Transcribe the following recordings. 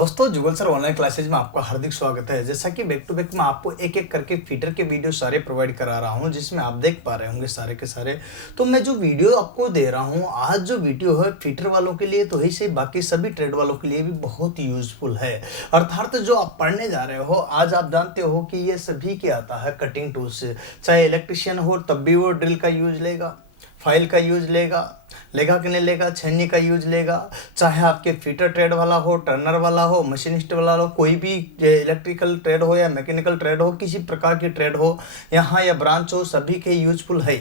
दोस्तों जुगल sir online classes में आपका हार्दिक स्वागत है। जैसा कि बैक टू बैक मैं आपको एक एक करके फीटर के वीडियो सारे प्रोवाइड करा रहा हूं, जिसमें आप देख पा रहे होंगे सारे के सारे। तो मैं जो वीडियो आपको दे रहा हूं आज, जो वीडियो है फीटर वालों के लिए तो ही सही, बाकी सभी ट्रेड वालों के लिए भी बहुत यूजफुल है। अर्थात जो आप पढ़ने जा रहे हो आज, आप जानते हो कि ये सभी के आता है कटिंग टूल से। चाहे इलेक्ट्रिशियन हो तब भी वो ड्रिल का यूज लेगा, फाइल का यूज लेगा कि नहीं लेगा, छन्नी का यूज लेगा। चाहे आपके फीटर ट्रेड वाला हो, टर्नर वाला हो, मशीनिस्ट वाला हो, कोई भी इलेक्ट्रिकल ट्रेड हो या मैकेनिकल ट्रेड हो, किसी प्रकार की ट्रेड हो यहाँ या ब्रांच हो, सभी के यूजफुल है।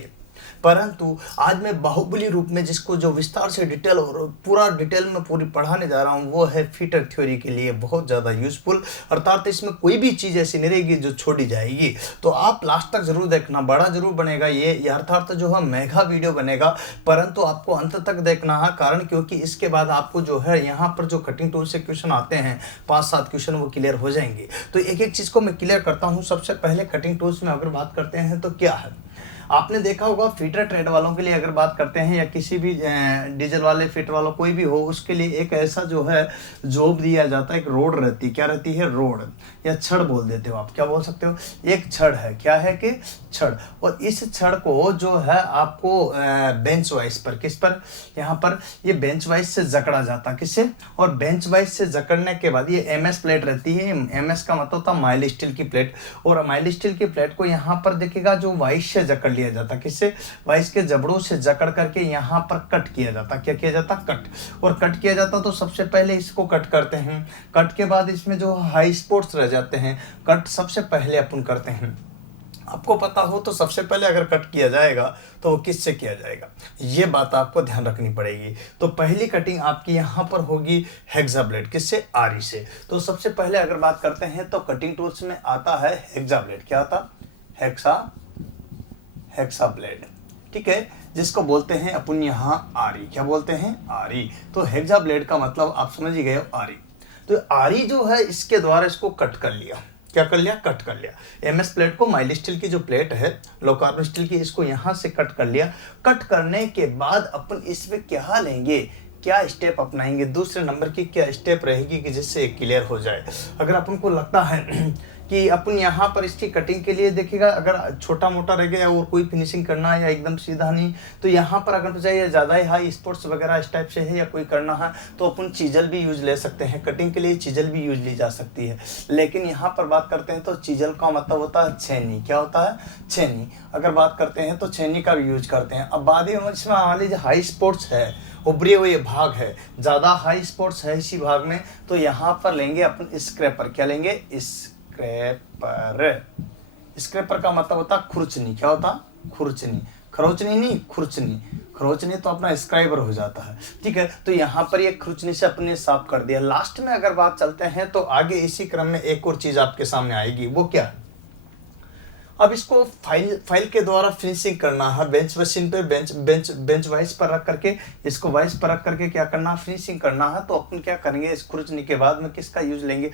परंतु आज मैं बाहुबली रूप में जिसको जो विस्तार से डिटेल और पूरा डिटेल में पूरी पढ़ाने जा रहा हूँ वो है फीटर थ्योरी के लिए बहुत ज़्यादा यूजफुल। अर्थात इसमें कोई भी चीज़ ऐसी नहीं रहेगी जो छोड़ी जाएगी। तो आप लास्ट तक जरूर देखना, बड़ा जरूर बनेगा ये अर्थात जो है मेगा वीडियो बनेगा, परंतु आपको अंत तक देखना है। कारण क्योंकि इसके बाद आपको जो है यहाँ पर जो कटिंग टूल से क्वेश्चन आते हैं 5-7 क्वेश्चन वो क्लियर हो जाएंगे। तो एक एक चीज़ को मैं क्लियर करता हूँ। सबसे पहले कटिंग टूल्स में अगर बात करते हैं तो क्या है, आपने देखा होगा फीटर ट्रेड वालों के लिए अगर बात करते हैं या किसी भी डीजल वाले फिट वालों कोई भी हो, उसके लिए एक ऐसा जो है जॉब दिया जाता है, एक रोड रहती है। क्या रहती है? रोड या छड़ बोल देते हो आप, क्या बोल सकते हो? एक छड़ है, क्या है कि छड़। और इस छड़ को जो है आपको बेंच वाइज पर, किस पर, यहाँ पर ये बेंच वाइज से जकड़ा जाता, किससे? और बेंच वाइज से जकड़ने के बाद ये एमएस प्लेट रहती है। एमएस का मतलब था माइल स्टील की प्लेट, और माइल स्टील की प्लेट को यहाँ पर देखिएगा जो वाइस से जकड़ लिया जाता, किससे? वाइस के जबड़ों से जकड़ करके यहाँ पर कट किया जाता। क्या किया जाता? कट। और कट किया जाता तो सबसे पहले इसको कट करते हैं, कट के बाद इसमें जो हाई स्पॉट्स रह जाते हैं, कट सबसे पहले अपन करते हैं। आपको पता हो तो सबसे पहले अगर कट किया जाएगा तो वो किससे किया जाएगा, ये बात आपको ध्यान रखनी पड़ेगी। तो पहली कटिंग आपकी यहाँ पर होगी हेक्सा ब्लेड, किससे? आरी से। तो सबसे पहले अगर बात करते हैं तो कटिंग टूल्स में आता है हेक्सा ब्लेड। क्या आता? हेक्सा ब्लेड, ठीक है, जिसको बोलते हैं अपन यहाँ आरी। क्या बोलते हैं? आरी। तो हेक्सा ब्लेड का मतलब आप समझ ही गए हो, आरी। तो आरी जो है इसके द्वारा इसको कट कर लिया। क्या कर लिया? कट कर लिया। एमएस प्लेट को, माइल स्टील की जो प्लेट है लो कार्बन स्टील की, इसको यहाँ से कट कर लिया। कट करने के बाद अपन इसमें क्या लेंगे, क्या स्टेप अपनाएंगे, दूसरे नंबर की क्या स्टेप रहेगी कि जिससे क्लियर हो जाए। अगर अपन को लगता है कि अपन यहाँ पर इसकी कटिंग के लिए देखिएगा, अगर छोटा मोटा रह गया और कोई फिनिशिंग करना है या एकदम सीधा नहीं, तो यहाँ पर अगर चाहिए ज़्यादा ही हाई स्पोर्ट्स वगैरह इस टाइप से है या कोई करना है तो अपन चीजल भी यूज ले सकते हैं। कटिंग के लिए चीजल भी यूज ली जा सकती है। लेकिन यहाँ पर बात करते हैं तो चीजल का मतलब होता है छेनी। क्या होता है? छेनी। अगर बात करते हैं तो छेनी का भी यूज करते हैं। अब बाद में इसमें हमारी जो हाई स्पोर्ट्स है, उभरे हुए भाग है, ज़्यादा हाई स्पोर्ट्स है इसी भाग में, तो यहाँ पर लेंगे अपन स्क्रैपर। क्या लेंगे? स्क्रैपर। स्क्रैपर का मतलब होता खुरचनी। क्या होता? खुरचनी। खरोचनी नहीं, खुरचनी। खरोचनी तो अपना स्क्राइबर हो जाता है, ठीक है। तो यहाँ पर ये खुरचनी से अपने साफ कर दिया। लास्ट में अगर बात चलते हैं तो आगे इसी क्रम में एक और चीज आपके सामने आएगी, वो क्या है? अब इसको फाइल के द्वारा फिनिशिंग करना है। बेंच मशीन पे बेंच वाइस पर रख करके, इसको वाइस पर रख करके क्या करना है? फिनिशिंग करना है। तो अपन क्या करेंगे, इस खुरचनी के बाद में किसका यूज लेंगे?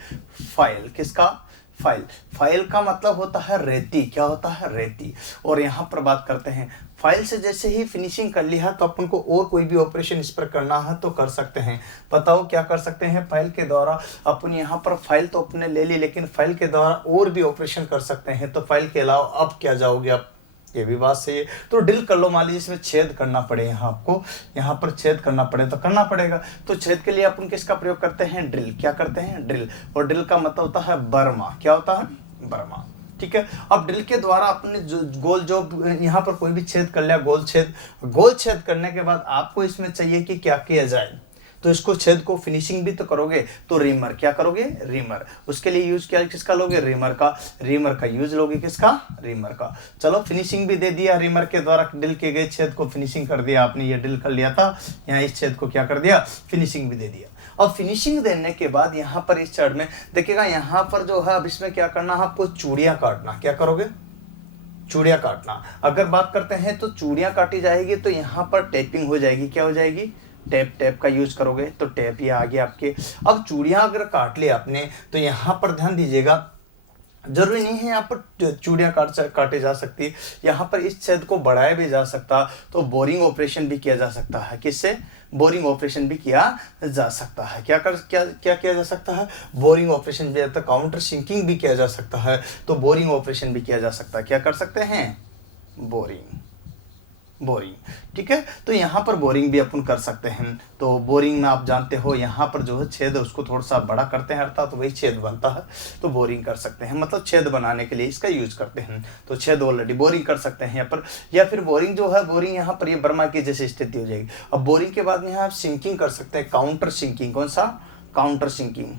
फाइल। किसका? फाइल। फाइल का मतलब होता है रेती। क्या होता है? रेती। और यहाँ पर बात करते हैं फाइल से जैसे ही फिनिशिंग कर लिया तो अपन को और कोई भी ऑपरेशन इस पर करना है तो कर सकते हैं। बताओ क्या कर सकते हैं? फाइल के द्वारा अपन यहाँ पर फाइल तो अपने ले ली, लेकिन फाइल के द्वारा और भी ऑपरेशन कर सकते हैं। तो फाइल के अलावा अब क्या जाओगे आप, ये भी बात सही है। तो ड्रिल कर लो, मान लीजिए इसमें छेद करना पड़े, यहाँ आपको यहाँ पर छेद करना पड़े तो करना पड़ेगा। तो छेद के लिए अपन किसका प्रयोग करते हैं? ड्रिल। क्या करते हैं? ड्रिल। और ड्रिल का मतलब होता है बर्मा। क्या होता है? बर्मा, ठीक है। अब ड्रिल के द्वारा आपने जो गोल, जो यहाँ पर कोई भी छेद कर लिया, गोल छेद करने के बाद आपको इसमें चाहिए कि क्या किया जाए, तो इसको छेद को फिनिशिंग भी तो करोगे, तो रीमर। क्या करोगे? रीमर। उसके लिए यूज क्या किसका लोगे? रीमर का। रीमर का यूज लोगे किसका? रीमर का। चलो फिनिशिंग भी दे दिया, रीमर के द्वारा ड्रिल किए गए छेद को फिनिशिंग कर दिया आपने। ये ड्रिल कर लिया था, यहाँ इस छेद को क्या कर दिया? फिनिशिंग भी दे दिया। अब फिनिशिंग देने के बाद यहाँ पर इस छड़ में देखिएगा, यहाँ पर जो है अब इसमें क्या करना है आपको? चूड़ियाँ काटना। क्या करोगे? चूड़ियाँ काटना। अगर बात करते हैं तो चूड़ियाँ काटी जाएगी तो यहाँ पर टेपिंग हो जाएगी। क्या हो जाएगी? टेप का यूज करोगे तो टेप ये आ गया आपके। अब चूड़ियाँ अगर काट ली आपने तो यहाँ पर ध्यान दीजिएगा, जरूरी नहीं है यहाँ पर चूड़ियाँ काटे जा सकती है, यहाँ पर इस छेद को बढ़ाया भी जा सकता, तो बोरिंग ऑपरेशन भी किया जा सकता है। किससे? बोरिंग ऑपरेशन भी किया जा सकता है। क्या किया जा सकता है? बोरिंग ऑपरेशन भी, तो काउंटर सिंकिंग भी किया जा सकता है, तो बोरिंग ऑपरेशन भी किया जा सकता है। क्या कर सकते हैं? बोरिंग। ठीक है, तो यहाँ पर बोरिंग भी अपन कर सकते हैं। तो बोरिंग में आप जानते हो यहाँ पर जो है छेद है उसको थोड़ा सा बड़ा करते हैं, अर्थात तो वही छेद बनता है, तो बोरिंग कर सकते हैं, मतलब छेद बनाने के लिए इसका यूज करते हैं। तो छेद ऑलरेडी बोरिंग कर सकते हैं यहाँ पर, या फिर बोरिंग जो है, बोरिंग यहाँ पर ये बर्मा की जैसी स्थिति हो जाएगी। अब बोरिंग के बाद में यहाँ आप सिंकिंग कर सकते हैं, काउंटर सिंकिंग। कौन सा? Counter sinking.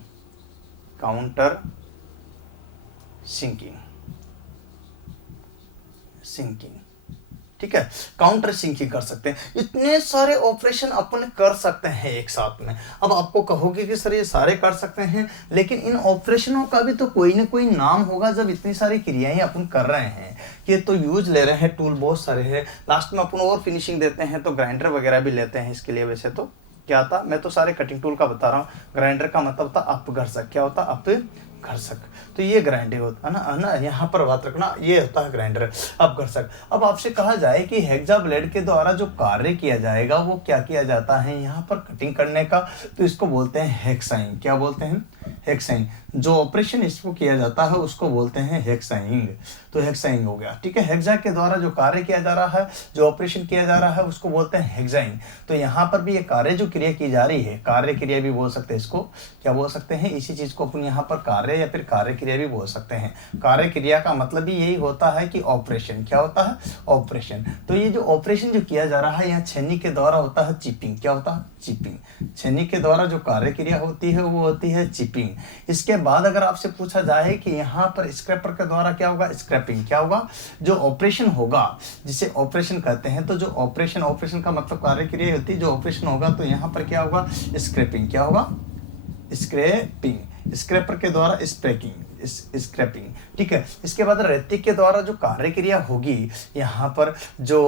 ठीक है, काउंटर सिंकिंग कर सकते हैं। इतने सारे ऑपरेशन अपन कर सकते हैं एक साथ में। अब आपको कहोगे कि सर ये सारे कर सकते हैं, लेकिन इन ऑपरेशनों का भी तो कोई ना कोई नाम होगा। जब इतनी सारी क्रियाएं अपन कर रहे हैं, ये तो यूज ले रहे हैं, टूल बहुत सारे हैं, लास्ट में अपन और फिनिशिंग देते हैं तो ग्राइंडर वगैरह भी लेते हैं इसके लिए। वैसे तो क्या था, मैं तो सारे कटिंग टूल का बता रहा हूँ। ग्राइंडर का मतलब था अपघर्षक। क्या होता? अपघर्षक। तो ये ग्राइंडिंग होता है ना, यहाँ पर बात रखना, ये होता है ग्राइंडर, अपघर्षक। अब आपसे कहा जाए कि हेक्सा ब्लेड के द्वारा जो कार्य किया जाएगा वो क्या किया जाता है यहाँ पर कटिंग करने का, तो इसको बोलते हैं हेक्साइंग। क्या बोलते हैं? हेक्साइंग। जो ऑपरेशन इसको किया जाता है उसको बोलते हैं हेक्साइंग। तो हेक्साइंग हो गया। ठीक है, हेक्सा के द्वारा जो कार्य किया जा रहा है, जो ऑपरेशन किया जा रहा है उसको बोलते हैं हेक्साइंग। तो यहाँ पर भी ये कार्य जो क्रिया की जा रही है, कार्य क्रिया भी बोल सकते हैं इसको। क्या बोल सकते हैं? इसी चीज को अपन यहाँ पर कार्य या फिर कार्य क्रिया भी बोल सकते हैं। कार्य क्रिया का मतलब भी यही होता है कि ऑपरेशन। क्या होता है? ऑपरेशन। तो ये जो ऑपरेशन जो किया जा रहा है यहाँ छेनी के द्वारा होता है चिपिंग। क्या होता है? चिपिंग। छेनी के द्वारा जो कार्य क्रिया होती है वो होती है चिपिंग। इसके बाद अगर आपसे पूछा जाए कि यहाँ पर स्क्रैपर के द्वारा क्या होगा? स्क्रैपिंग। क्या होगा? जो ऑपरेशन होगा जिसे ऑपरेशन कहते हैं, तो जो ऑपरेशन का मतलब कार्य क्रिया होती है, जो ऑपरेशन होगा तो यहाँ पर क्या होगा? स्क्रैपिंग। क्या होगा? स्क्रैपिंग। स्क्रैपर के द्वारा स्क्रैपिंग। ठीक है, इसके बाद रेती के द्वारा जो कार्य क्रिया होगी, यहाँ पर जो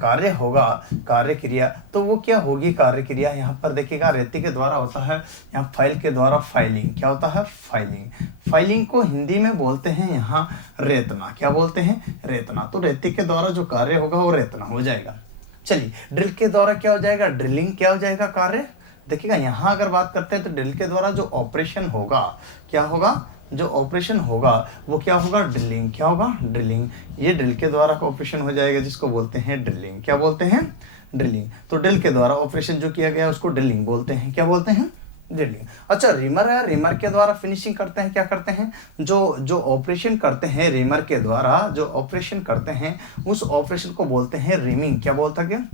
कार्य होगा, कार्य क्रिया, तो वो क्या होगी? कार्य क्रिया यहाँ पर देखिएगा, रेती के द्वारा होता है यहाँ फाइल के द्वारा फाइलिंग। क्या होता है? फाइलिंग। फाइलिंग को हिंदी में बोलते हैं यहाँ रेतना। क्या बोलते हैं? रेतना। तो रेती के द्वारा जो कार्य होगा वो रेतना हो जाएगा। चलिए, ड्रिल के द्वारा क्या हो जाएगा? ड्रिलिंग। क्या हो जाएगा? कार्य। देखिएगा यहाँ अगर बात करते हैं तो ड्रिल के द्वारा जो ऑपरेशन होगा, क्या होगा? जो ऑपरेशन होगा वो क्या होगा? ड्रिलिंग। क्या होगा? ड्रिलिंग। ये ड्रिल के द्वारा का ऑपरेशन हो जाएगा जिसको बोलते हैं ड्रिलिंग। क्या बोलते हैं? ड्रिलिंग। तो ड्रिल के द्वारा ऑपरेशन जो किया गया उसको ड्रिलिंग बोलते हैं। क्या बोलते हैं? ड्रिलिंग। अच्छा, रिमर है, रिमर के द्वारा फिनिशिंग करते हैं। क्या करते हैं? जो ऑपरेशन करते हैं रिमर के द्वारा, जो ऑपरेशन करते हैं उस ऑपरेशन को बोलते हैं रिमिंग। क्या बोलता है?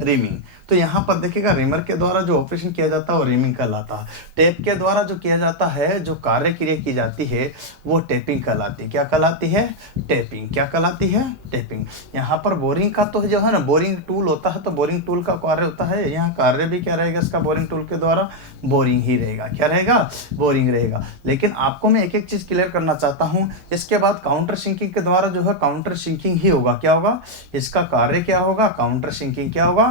रिमिंग। तो यहाँ पर देखिएगा, रिमर के द्वारा जो ऑपरेशन किया जाता है वो रिमिंग कहलाता है। टेप के द्वारा जो किया जाता है, जो कार्य क्रिया की जाती है वो टेपिंग कहलाती है। क्या कहलाती है? टेपिंग। क्या कहलाती है? टेपिंग। यहाँ पर बोरिंग का तो जो है ना, बोरिंग टूल होता है, तो बोरिंग टूल का कार्य होता है, यहाँ कार्य भी क्या रहेगा इसका? बोरिंग टूल के द्वारा बोरिंग ही रहेगा। क्या रहेगा? बोरिंग रहेगा। लेकिन आपको मैं एक एक चीज क्लियर करना चाहता हूँ। इसके बाद काउंटर सिंकिंग के द्वारा जो है काउंटर सिंकिंग ही होगा। क्या होगा? इसका कार्य क्या होगा? Counter sinking. क्या होगा?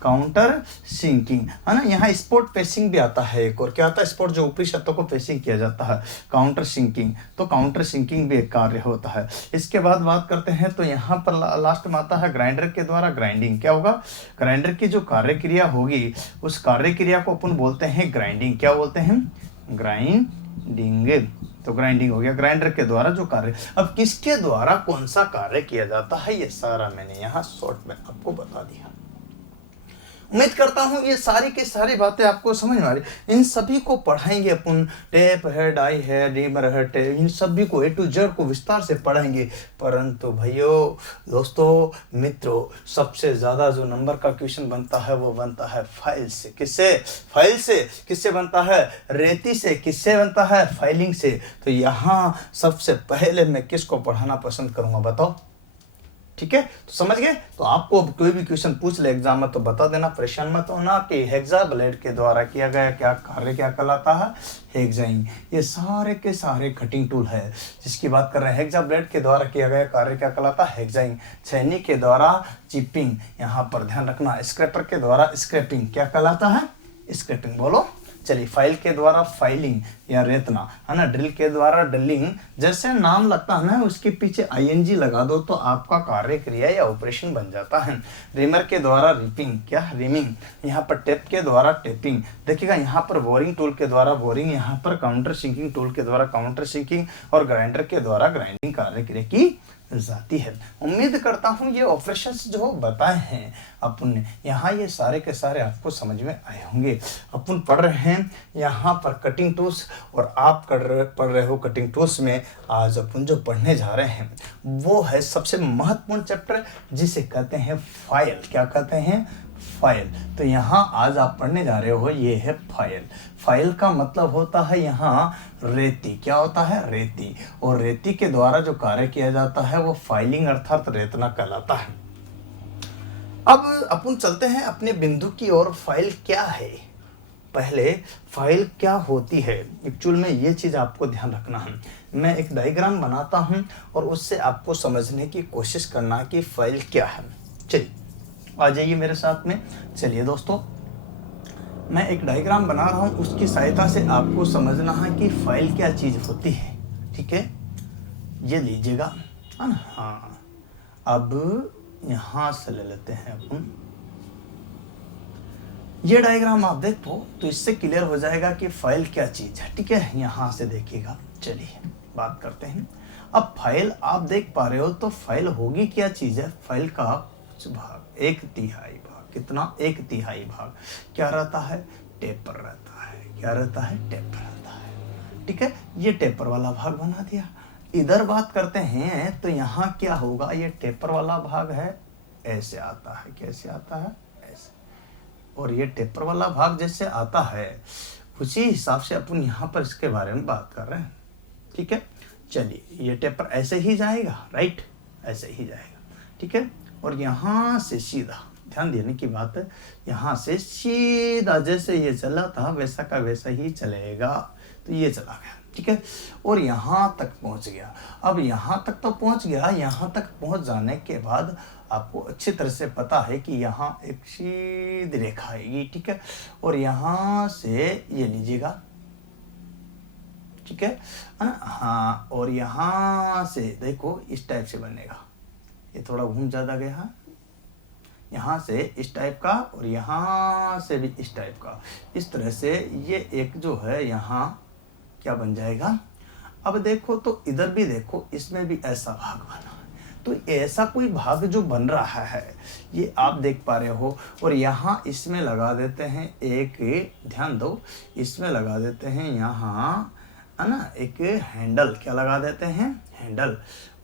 काउंटर सिंकिंग, है ना। यहाँ स्पोर्ट पेसिंग भी आता है एक और। क्या आता है? स्पोर्ट, जो ऊपरी सतह को पेसिंग किया जाता है, काउंटर सिंकिंग। तो काउंटर सिंकिंग भी एक कार्य होता है। इसके बाद बात करते हैं तो यहाँ पर लास्ट में आता है ग्राइंडर के द्वारा ग्राइंडिंग। क्या होगा? ग्राइंडर की जो कार्य क्रिया होगी उस कार्य क्रिया को अपन बोलते हैं ग्राइंडिंग। क्या बोलते हैं? ग्राइंडिंग। तो ग्राइंडिंग हो गया, ग्राइंडर के द्वारा जो कार्य। अब किसके द्वारा कौन सा कार्य किया जाता है ये सारा मैंने यहाँ शॉर्ट में आपको बता दिया। उम्मीद करता हूँ ये सारी की सारी बातें आपको समझ में आ रही। इन सभी को पढ़ाएंगे अपन, टेप है, डाई है, रिमर है, टेप, इन सभी को A to Z को विस्तार से पढ़ाएंगे। परंतु भाइयों, दोस्तों, मित्रों, सबसे ज़्यादा जो नंबर का क्वेश्चन बनता है वो बनता है फाइल से। किससे? फाइल से। किससे बनता है? रेती से। किससे बनता है? फाइलिंग से। तो यहाँ सबसे पहले मैं किसको पढ़ाना पसंद करूँगा, बताओ? ठीक है, तो समझ गए। तो आपको कोई भी क्वेश्चन पूछ ले एग्जाम में तो बता देना, परेशान मत होना कि हेक्सा ब्लेड के द्वारा किया गया क्या कार्य क्या कहलाता है? हेक्साइंग। ये सारे के सारे कटिंग टूल है जिसकी बात कर रहे हैं। हेक्सा ब्लेड के द्वारा किया गया कार्य क्या कहलाता है? हेक्साइंग। छेनी के द्वारा चिपिंग, यहाँ पर ध्यान रखना। स्क्रैपर के द्वारा स्क्रैपिंग। क्या कहलाता है? स्क्रैपिंग। बोलो। चलिए, फाइल के द्वारा फाइलिंग या रेतना, है ना, ड्रिल के द्वारा ड्रिलिंग, जैसे नाम लगता है ना उसके पीछे आईएनजी लगा दो तो आपका कार्य क्रिया या ऑपरेशन बन जाता है। रिमर के द्वारा रिपिंग, क्या रिमिंग, यहाँ पर टेप के द्वारा टेपिंग, देखिएगा यहाँ पर बोरिंग टूल के द्वारा बोरिंग, यहाँ पर काउंटर सिंकिंग टूल के द्वारा काउंटर सिंकिंग और ग्राइंडर के द्वारा ग्राइंडिंग कार्य क्रिया की जाती है। उम्मीद करता हूँ ये ऑपरेशंस जो बताए हैं अपन ने यहाँ, ये सारे के सारे आपको समझ में आए होंगे। अपन पढ़ रहे हैं यहाँ पर कटिंग टूल्स और आप पढ़ रहे हो कटिंग टूल्स में। आज अपन जो पढ़ने जा रहे हैं वो है सबसे महत्वपूर्ण चैप्टर जिसे कहते हैं फाइल। क्या कहते हैं? फाइल। तो यहाँ आज आप पढ़ने जा रहे हो ये है फाइल। फाइल का मतलब होता है यहाँ रेती। क्या होता है? रेती। और रेती के द्वारा जो कार्य किया जाता है वो फाइलिंग अर्थात रेतना कहलाता है। अब अपन चलते हैं अपने बिंदु की ओर। फाइल क्या है? पहले फाइल क्या होती है एक्चुअल में, ये चीज आपको ध्यान रखना है। मैं एक डायग्राम बनाता हूं और उससे आपको समझने की कोशिश करना कि फाइल क्या है। चलिए आ जाइए मेरे साथ में। चलिए दोस्तों, मैं एक डायग्राम बना रहा हूं, उसकी सहायता से आपको समझना है कि फाइल क्या चीज होती है। ठीक है, ये लीजिएगा, है ना। हाँ, अब यहां से ले लेते हैं अपन ये डायग्राम। आप देखो तो इससे क्लियर हो जाएगा कि फाइल क्या चीज है। ठीक है, यहां से देखिएगा। चलिए बात करते हैं। अब फाइल आप देख पा रहे हो, तो फाइल होगी क्या चीज है? फाइल का कुछ भाग, 1/3 भाग, कितना? 1/3 भाग क्या रहता है? टेपर रहता है। क्या रहता है? टेपर रहता है। ठीक है, ये टेपर वाला भाग बना दिया। इधर बात करते हैं तो यहाँ क्या होगा? ये टेपर वाला भाग है, ऐसे आता है। कैसे आता है? ऐसे। और ये टेपर वाला भाग जैसे आता है उसी हिसाब से अपन यहाँ पर इसके बारे में बात कर रहे हैं। ठीक है, चलिए, ये टेपर ऐसे ही जाएगा, राइट, ऐसे ही जाएगा। ठीक है, और यहाँ से सीधा, ध्यान देने की बात है, यहाँ से सीधा जैसे ये चला था वैसा का वैसा ही चलेगा। तो ये चला गया। ठीक है, और यहाँ तक पहुँच गया। अब यहाँ तक तो पहुँच गया। यहाँ तक पहुँच जाने के बाद आपको अच्छी तरह से पता है कि यहाँ एक सीधी रेखा आएगी। ठीक है, और यहाँ से ये लीजिएगा। ठीक है ना। हाँ, और यहाँ से देखो इस टाइप से बनेगा। ये थोड़ा घूम ज़्यादा गया, यहाँ से इस टाइप का और यहाँ से भी इस टाइप का। इस तरह से ये एक जो है यहाँ क्या बन जाएगा। अब देखो तो इधर भी देखो, इसमें भी ऐसा भाग बना। तो ऐसा कोई भाग जो बन रहा है ये आप देख पा रहे हो। और यहाँ इसमें लगा देते हैं एक, ध्यान दो, इसमें लगा देते हैं यहाँ, है ना, एक हैंडल। क्या लगा देते हैं? हैंडल।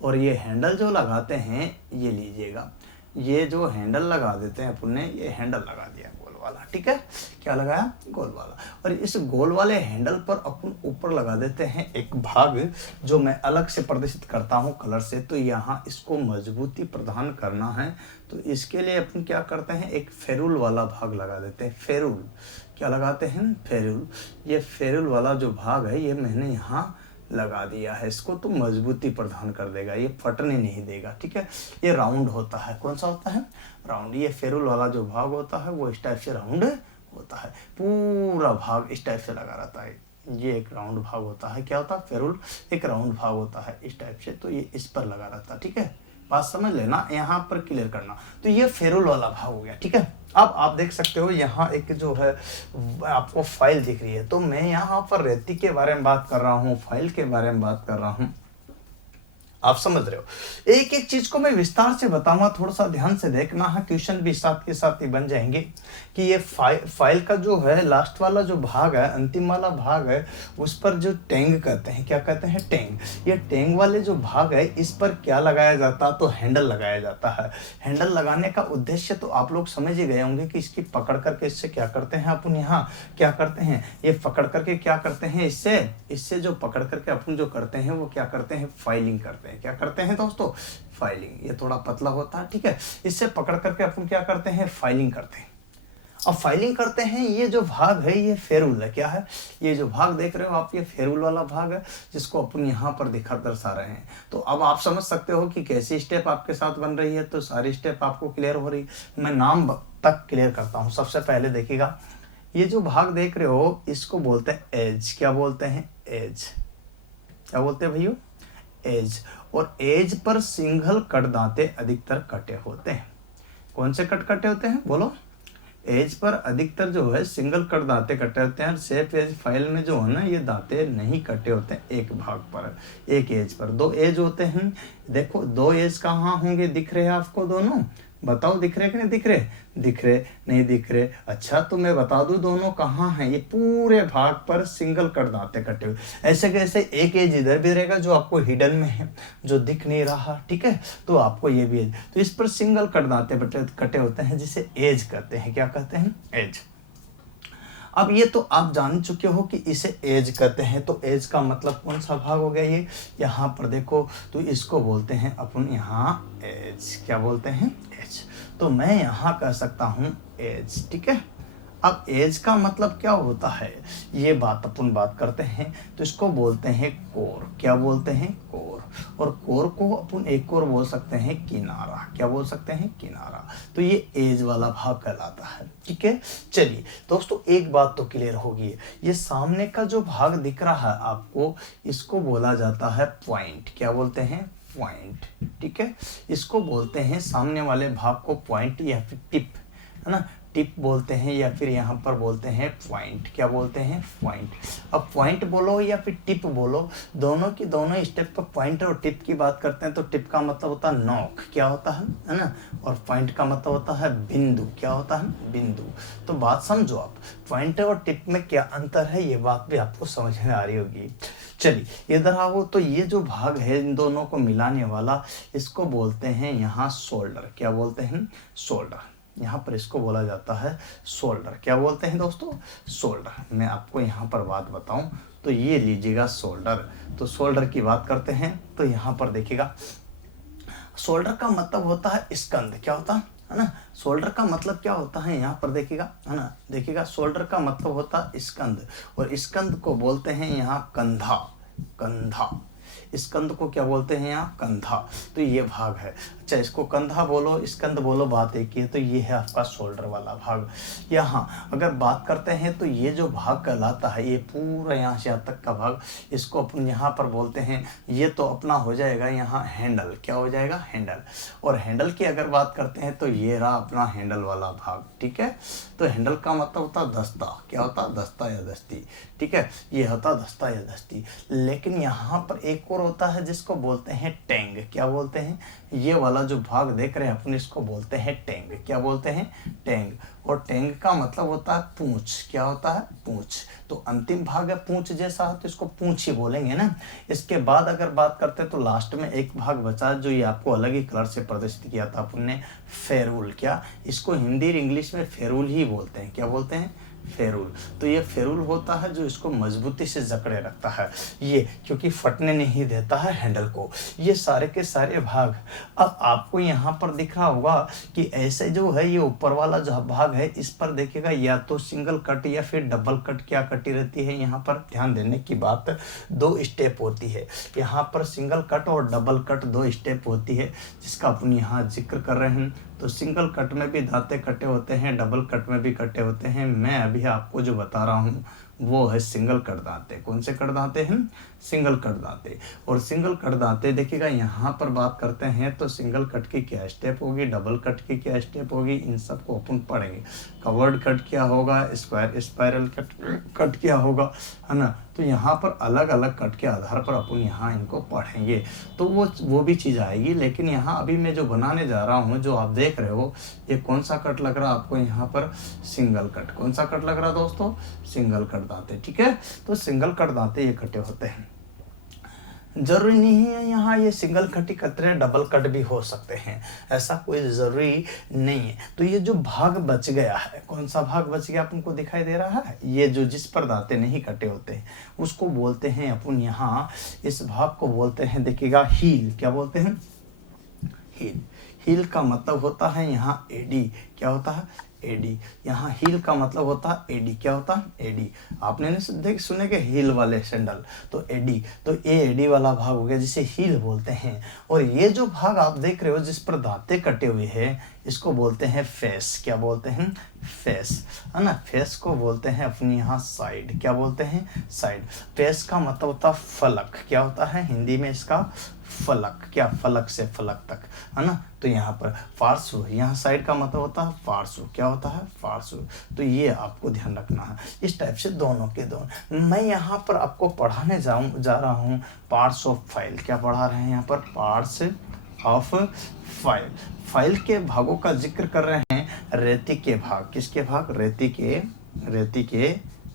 और ये हैंडल जो लगाते हैं, ये लीजिएगा, ये जो हैंडल लगा देते हैं अपन ने, ये हैंडल लगा दिया गोल वाला। ठीक है, क्या लगाया? गोल वाला। और इस गोल वाले हैंडल पर अपन ऊपर लगा देते हैं एक भाग जो मैं अलग से प्रदर्शित करता हूँ कलर से। तो यहाँ इसको मजबूती प्रदान करना है तो इसके लिए अपन क्या करते हैं? एक फेरुल वाला भाग लगा देते हैं। फेरुल, क्या लगाते हैं? फेरुल। ये फेरुल वाला जो भाग है ये मैंने यहाँ लगा दिया है। इसको तो मजबूती प्रदान कर देगा, ये फटने नहीं देगा। ठीक है, ये राउंड होता है। कौन सा होता है? राउंड। ये फेरुल वाला जो भाग होता है वो इस टाइप से राउंड होता है। पूरा भाग इस टाइप से लगा रहता है। ये एक राउंड भाग होता है। क्या होता है? फेरुल एक राउंड भाग होता है इस टाइप से। तो ये इस पर लगा रहता है। ठीक है, बात समझ लेना, यहाँ पर क्लियर करना। तो ये फेरुल वाला भाग हो गया। ठीक है, अब आप देख सकते हो यहाँ एक जो है आपको फाइल दिख रही है। तो मैं यहाँ पर रेती के बारे में बात कर रहा हूँ, फाइल के बारे में बात कर रहा हूँ। आप समझ रहे हो? एक एक चीज को मैं विस्तार से बताऊंगा, थोड़ा सा ध्यान से देखना है। क्वेश्चन भी साथ के साथ ही बन जाएंगे कि ये फाइल का जो है लास्ट वाला जो भाग है, अंतिम वाला भाग है, उस पर जो टैंग कहते हैं। क्या कहते हैं? टैंग। ये टैंग वाले जो भाग है इस पर क्या लगाया जाता है? तो हैंडल लगाया जाता है। हैंडल लगाने का उद्देश्य तो आप लोग समझ ही गए होंगे कि इसकी पकड़ करके इससे क्या करते हैं अपन, यहाँ क्या करते हैं? ये पकड़ करके क्या करते हैं? इससे जो पकड़ करके अपन जो करते हैं वो क्या करते हैं? फाइलिंग करते हैं। क्या करते हैं दोस्तों? फाइलिंग। ये थोड़ा पतला होता है। ठीक है, इससे पकड़ करके अपन क्या करते हैं? फाइलिंग करते हैं। अब फाइलिंग करते हैं। ये जो भाग है ये फेरुल है। क्या है? ये जो भाग देख रहे हो आप, ये फेरुल वाला भाग है जिसको अपन यहाँ पर दर्शा रहे हैं। तो अब आप समझ सकते हो कि कैसी स्टेप आपके साथ बन रही है। तो सारी स्टेप आपको क्लियर हो रही। मैं नाम तक क्लियर करता हूँ। सबसे पहले देखिएगा, ये जो भाग देख रहे हो इसको बोलते हैं एज। क्या बोलते हैं? एज। क्या बोलते हैं भैया? एज। और एज पर सिंगल कट दांते अधिकतर कटे होते हैं। कौन से कट कटे होते हैं बोलो? एज पर अधिकतर जो है सिंगल कट दांते कटे होते हैं। सेफ एज फाइल में जो है ना ये दांते नहीं कटे होते हैं एक भाग पर, एक एज पर। दो एज होते हैं, देखो दो एज कहाँ होंगे? दिख रहे हैं आपको दोनों? बताओ दिख रहे कि नहीं दिख रहे? दिख रहे? नहीं दिख रहे? अच्छा तो मैं बता दूं दोनों कहाँ हैं। ये पूरे भाग पर सिंगल कट दांते कटे हुए। ऐसे कैसे? एक एज इधर भी रहेगा जो आपको हिडन में है, जो दिख नहीं रहा, ठीक है? तो आपको ये भी एज, तो इस पर सिंगल कट दांते कटे होते हैं जिसे एज कहते हैं। क्या कहते हैं? एज। अब ये तो आप जान चुके हो कि इसे एज कहते हैं। तो एज का मतलब कौन सा भाग हो गया? ये यहाँ पर देखो, तो इसको बोलते हैं अपन यहाँ एज। क्या बोलते हैं? एज। तो मैं यहाँ कह सकता हूँ एज, ठीक है? अब एज का मतलब क्या होता है ये बात अपन बात करते हैं। तो इसको बोलते हैं कोर। क्या बोलते हैं? कोर। और कोर को अपन एक और बोल सकते हैं किनारा। क्या बोल सकते हैं? किनारा। तो ये एज वाला भाग कहलाता है, ठीक है? चलिए दोस्तों एक बात तो क्लियर होगी, ये सामने का जो भाग दिख रहा है आपको, इसको बोला जाता है पॉइंट। क्या बोलते हैं? पॉइंट, ठीक है? इसको बोलते हैं सामने वाले भाग को पॉइंट या फिर टिप, है ना? टिप बोलते हैं या फिर यहाँ पर बोलते हैं पॉइंट। क्या बोलते हैं? पॉइंट। अब पॉइंट बोलो या फिर टिप बोलो, दोनों की दोनों स्टेप पर पॉइंट और टिप की बात करते हैं। तो टिप का मतलब होता है नोक। क्या होता है ना? और पॉइंट का मतलब होता है बिंदु। क्या होता है? बिंदु। तो बात समझो आप, पॉइंट और टिप में क्या अंतर है ये बात भी आपको समझ में आ रही होगी। चलिए इधर आओ, तो ये जो भाग है इन दोनों को मिलाने वाला, इसको बोलते हैं यहाँ शोल्डर। क्या बोलते हैं? शोल्डर। यहाँ पर इसको बोला जाता है शोल्डर। क्या बोलते हैं दोस्तों? शोल्डर। मैं आपको यहाँ पर बात बताऊं तो ये लीजिएगा शोल्डर। तो शोल्डर की बात करते हैं तो यहाँ पर देखिएगा, शोल्डर का मतलब होता है स्कंद। क्या होता है ना? शोल्डर का मतलब क्या होता है यहाँ पर देखिएगा, है ना? देखिएगा शोल्डर का मतलब होता है स्कंद, और स्कंद को बोलते हैं यहाँ कंधा। कंधा। स्कंद को क्या बोलते हैं यहाँ? कंधा। तो ये भाग है। अच्छा इसको कंधा बोलो स्कंद बोलो, बात एक ही है। तो ये है आपका शोल्डर वाला भाग। यहाँ अगर बात करते हैं तो ये जो भाग कहलाता है, ये पूरा यहाँ से यहाँ तक का भाग, इसको अपन यहाँ पर बोलते हैं, ये तो अपना हो जाएगा यहाँ हैंडल। क्या हो जाएगा? हैंडल। और हैंडल की अगर बात करते हैं तो ये रहा अपना हैंडल वाला भाग, ठीक है? तो हैंडल का मतलब होता है दस्ता। क्या होता है? दस्ता या दस्ती, ठीक है? ये होता दस्ता या दस्ती। लेकिन यहाँ पर एक और होता है जिसको बोलते हैं टैंग। क्या बोलते हैं? ये वाला जो भाग देख रहे हैं अपन, इसको बोलते हैं टैंग। क्या बोलते हैं? टैंग। और टैंग का मतलब होता है पूंछ। क्या होता है? पूंछ। तो अंतिम भाग है पूंछ जैसा, तो इसको पूंछ ही बोलेंगे ना। इसके बाद अगर बात करते हैं तो लास्ट में एक भाग बचा जो ये आपको अलग ही कलर से प्रदर्शित किया था अपन ने, फेरूल। क्या इसको हिंदी और इंग्लिश में फेरूल ही बोलते हैं। क्या बोलते हैं? फेरूल। तो ये फेरूल होता है जो इसको मजबूती से जकड़े रखता है, ये क्योंकि फटने नहीं देता है हैंडल को। ये सारे के सारे भाग अब आपको यहाँ पर दिख रहा होगा कि ऐसे जो है ये ऊपर वाला जो भाग है, इस पर देखिएगा या तो सिंगल कट या फिर डबल कट क्या कटी रहती है। यहाँ पर ध्यान देने की बात, दो स्टेप होती है यहाँ पर, सिंगल कट और डबल कट दो स्टेप होती है जिसका अपन यहाँ जिक्र कर रहे हैं। तो सिंगल कट में भी दांते कटे होते हैं, डबल कट में भी कटे होते हैं। मैं अभी आपको जो बता रहा हूँ वो है सिंगल कट दांते। कौन से कट दांते हैं? सिंगल कट दांते। और सिंगल कट दांते देखिएगा यहाँ पर बात करते हैं तो सिंगल कट की क्या स्टेप होगी, डबल कट की क्या स्टेप होगी, इन सब को अपन पढ़ेंगे। कवर्ड कट क्या होगा, स्पाइरल कट क्या होगा, है ना? तो यहाँ पर अलग अलग कट के आधार पर अपन यहाँ इनको पढ़ेंगे, तो वो भी चीज़ आएगी। लेकिन यहाँ अभी मैं जो बनाने जा रहा हूँ, जो आप देख रहे हो, ये कौन सा कट लग रहा है आपको यहाँ पर? Single cut. कौन सा कट लग रहा है दोस्तों? सिंगल कट दांते, ठीक है? तो सिंगल कट दांते ये कटे होते हैं। जरूरी नहीं है यहाँ ये सिंगल कट ही कट रहे, डबल कट भी हो सकते हैं, ऐसा कोई ज़रूरी नहीं है। तो ये जो भाग बच गया है, कौन सा भाग बच गया आपको दिखाई दे रहा है? ये जो जिस पर दांते नहीं कटे होते हैं उसको बोलते हैं अपन यहाँ, इस भाग को बोलते हैं देखिएगा हील। क्या बोलते हैं? हील। हील का मतलब होता है यहाँ एडी। क्या होता है? एडी। यहाँ हील का मतलब होता है एडी। क्या होता है? एडी। आपने देख सुने के हील वाले सैंडल, तो एडी, तो ये एडी वाला भाग हो गया जिसे हील बोलते हैं। और ये जो भाग आप देख रहे हो जिस पर दांते कटे हुए हैं इसको बोलते हैं फेस। क्या बोलते हैं? फेस, है ना। फेस को बोलते हैं अपने यहाँ साइड। क्या बोलते हैं? साइड। फेस का मतलब होता है फलक। क्या होता है हिंदी में इसका? फलक। क्या? फलक से फलक तक, है ना। तो यहाँ पर फारसू, यहाँ साइड का मतलब होता है फारसू। क्या होता है? फारसू। तो ये आपको ध्यान रखना है। इस टाइप से दोनों के दोनों। मैं यहाँ पर आपको पढ़ाने जा रहा हूँ पार्ट्स ऑफ फाइल। क्या पढ़ा रहे हैं यहाँ पर? Parts of file. फाइल के भागों का जिक्र कर रहे हैं, रेती के भाग। किसके भाग? रेती के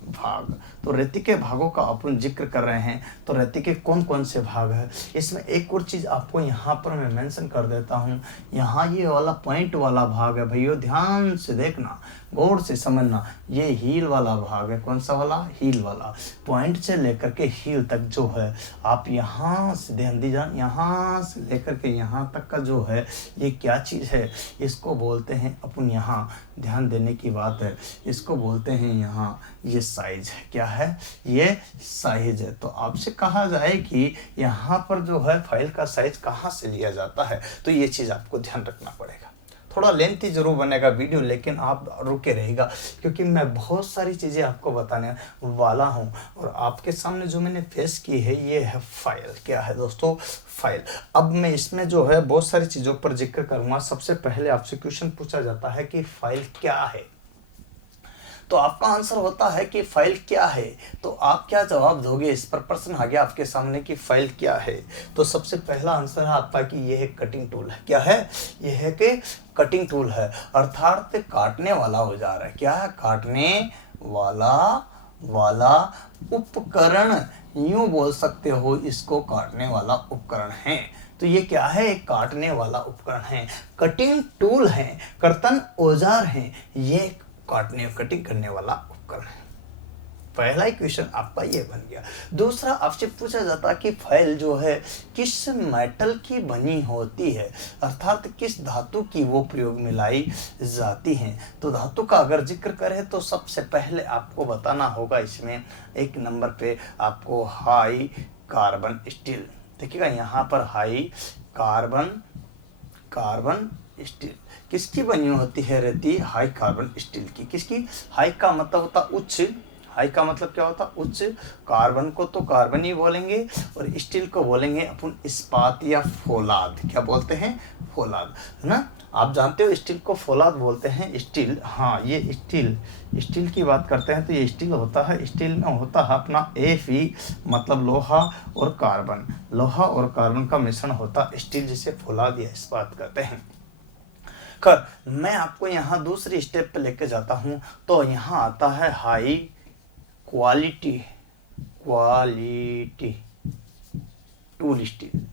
भाग। तो रेती के भागों का अपन जिक्र कर रहे हैं, तो रेती के कौन कौन से भाग है? इसमें एक और चीज आपको यहाँ पर मैं मेंशन कर देता हूँ। यहाँ ये वाला पॉइंट वाला भाग है भैया, ध्यान से देखना, गौर से समझना। ये हील वाला भाग है। कौन सा वाला? हील वाला। पॉइंट से लेकर के हील तक जो है, आप यहाँ से ध्यान दीजिए, यहाँ से लेकर के यहाँ तक का जो है ये क्या चीज़ है? इसको बोलते हैं अपन, यहाँ ध्यान देने की बात है, इसको बोलते हैं यहाँ ये साइज है। क्या है? ये साइज है। तो आपसे कहा जाए कि यहाँ पर जो है फाइल का साइज कहाँ से लिया जाता है, तो ये चीज़ आपको ध्यान रखना पड़ेगा। थोड़ा लेंथी जरूर बनेगा वीडियो, लेकिन आप रुके रहेगा क्योंकि मैं बहुत सारी चीज़ें आपको बताने वाला हूं। और आपके सामने जो मैंने फेस की है ये है फाइल। क्या है दोस्तों? फाइल। अब मैं इसमें जो है बहुत सारी चीज़ों पर जिक्र करूंगा। सबसे पहले आपसे क्वेश्चन पूछा जाता है कि फाइल क्या है, तो आपका आंसर होता है कि फाइल क्या है। तो आप क्या जवाब दोगे? इस पर प्रश्न आ गया आपके सामने कि फाइल क्या है। तो सबसे पहला आंसर है आपका कि यह एक कटिंग टूल है। क्या है? यह है कि कटिंग टूल है, अर्थात काटने वाला औजार है। क्या है? काटने वाला उपकरण, यूं बोल सकते हो इसको, काटने वाला उपकरण है। तो ये क्या है? एक काटने वाला उपकरण है, कटिंग टूल है, कर्तन औजार है, ये कटिंग करने वाला उपकरण है। पहला ही क्वेश्चन आपका ये बन गया। दूसरा आपसे पूछा जाता है कि फाइल जो है किस मेटल की बनी होती है, अर्थात किस धातु की वो प्रयोग में लाई जाती हैं। तो धातु का अगर जिक्र करें तो सबसे पहले आपको बताना होगा, इसमें एक नंबर पे आपको हाई कार्बन स्टील। देखिएगा यहाँ पर हाई कार्बन स्टील किसकी बनी होती है? रेती हाई कार्बन स्टील की। किसकी? हाई का मतलब होता उच्च, हाई का मतलब क्या होता? उच्च। कार्बन को तो कार्बन ही बोलेंगे और स्टील को बोलेंगे अपन इस्पात या फौलाद। क्या बोलते हैं? फौलाद, है ना। आप जानते हो स्टील को फौलाद बोलते हैं। स्टील, हाँ, ये स्टील की बात करते हैं तो ये स्टील होता है। स्टील में होता है अपना Fe, मतलब लोहा और कार्बन। लोहा और कार्बन का मिश्रण होता स्टील, जिसे फौलाद या इस्पात कहते हैं। मैं आपको यहाँ दूसरी स्टेप पे लेके जाता हूँ। तो यहाँ आता है हाई क्वालिटी टूल स्टील।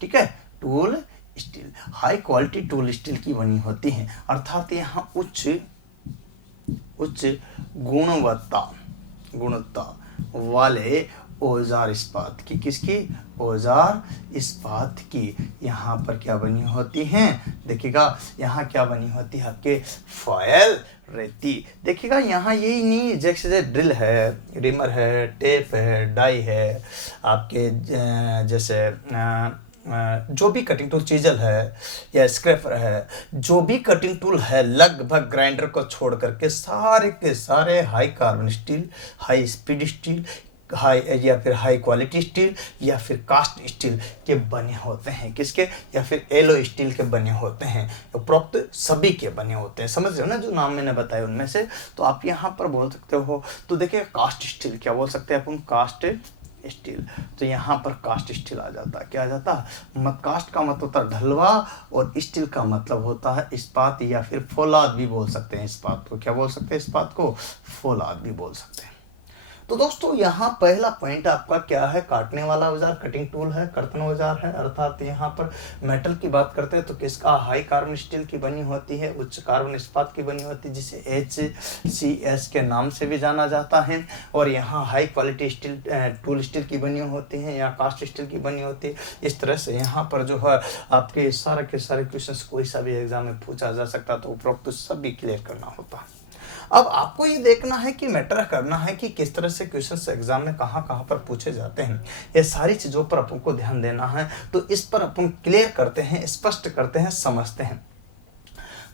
ठीक है, tool steel, high quality tool steel की बनी होती हैं, अर्थात यहाँ उच्च गुणवत्ता वाले औजार इस्पात की। किसकी? औजार इस्पात की यहाँ पर क्या बनी होती हैं? देखिएगा यहाँ क्या बनी होती है आपके? फाइल, रेती। देखिएगा यहाँ यही नहीं, जैसे ड्रिल है, रिमर है, टेप है, डाई है, आपके जैसे जो भी कटिंग टूल, चीजल है या स्क्रैपर है, जो भी कटिंग टूल है लगभग ग्राइंडर को छोड़ करके सारे के सारे high carbon steel, high speed steel, high या फिर हाई क्वालिटी स्टील या फिर कास्ट स्टील के बने होते हैं। किसके? या फिर एलो स्टील के बने होते हैं। उपरोक्त सभी के बने होते हैं। समझ रहे हो ना जो नाम मैंने बताया उनमें से। तो आप यहाँ पर बोल सकते हो, तो देखिए कास्ट स्टील क्या बोल सकते हैं अपन? Cast steel. तो यहाँ पर कास्ट स्टील आ जाता है। क्या आ जाता है? कास्ट का मतलब होता है ढलवा और स्टील का मतलब होता है इस्पात या फिर फौलाद भी बोल सकते हैं। इस्पात को क्या बोल सकते हैं? इस्पात को फौलाद भी बोल सकते हैं। तो दोस्तों यहाँ पहला पॉइंट आपका क्या है, काटने वाला औजार कटिंग टूल है, कर्तन औजार है, अर्थात यहाँ पर मेटल की बात करते हैं तो किसका, हाई कार्बन स्टील की बनी होती है, उच्च कार्बन इस्पात की बनी होती है, जिसे HCS के नाम से भी जाना जाता है। और यहाँ high quality steel tool steel की बनी होती है या कास्ट स्टील की बनी होती है। इस तरह से यहाँ पर जो है आपके सारे के सारे क्वेश्चंस कोई सा भी एग्जाम में पूछा जा सकता, तो उपरोक्त तो सब भी क्लियर करना होता है। अब आपको ये देखना है कि मैटर करना है कि किस तरह से क्वेश्चंस एग्जाम में कहाँ कहाँ पर पूछे जाते हैं। ये सारी चीज़ों पर अपन को ध्यान देना है, तो इस पर अपन क्लियर करते हैं, स्पष्ट करते हैं, समझते हैं।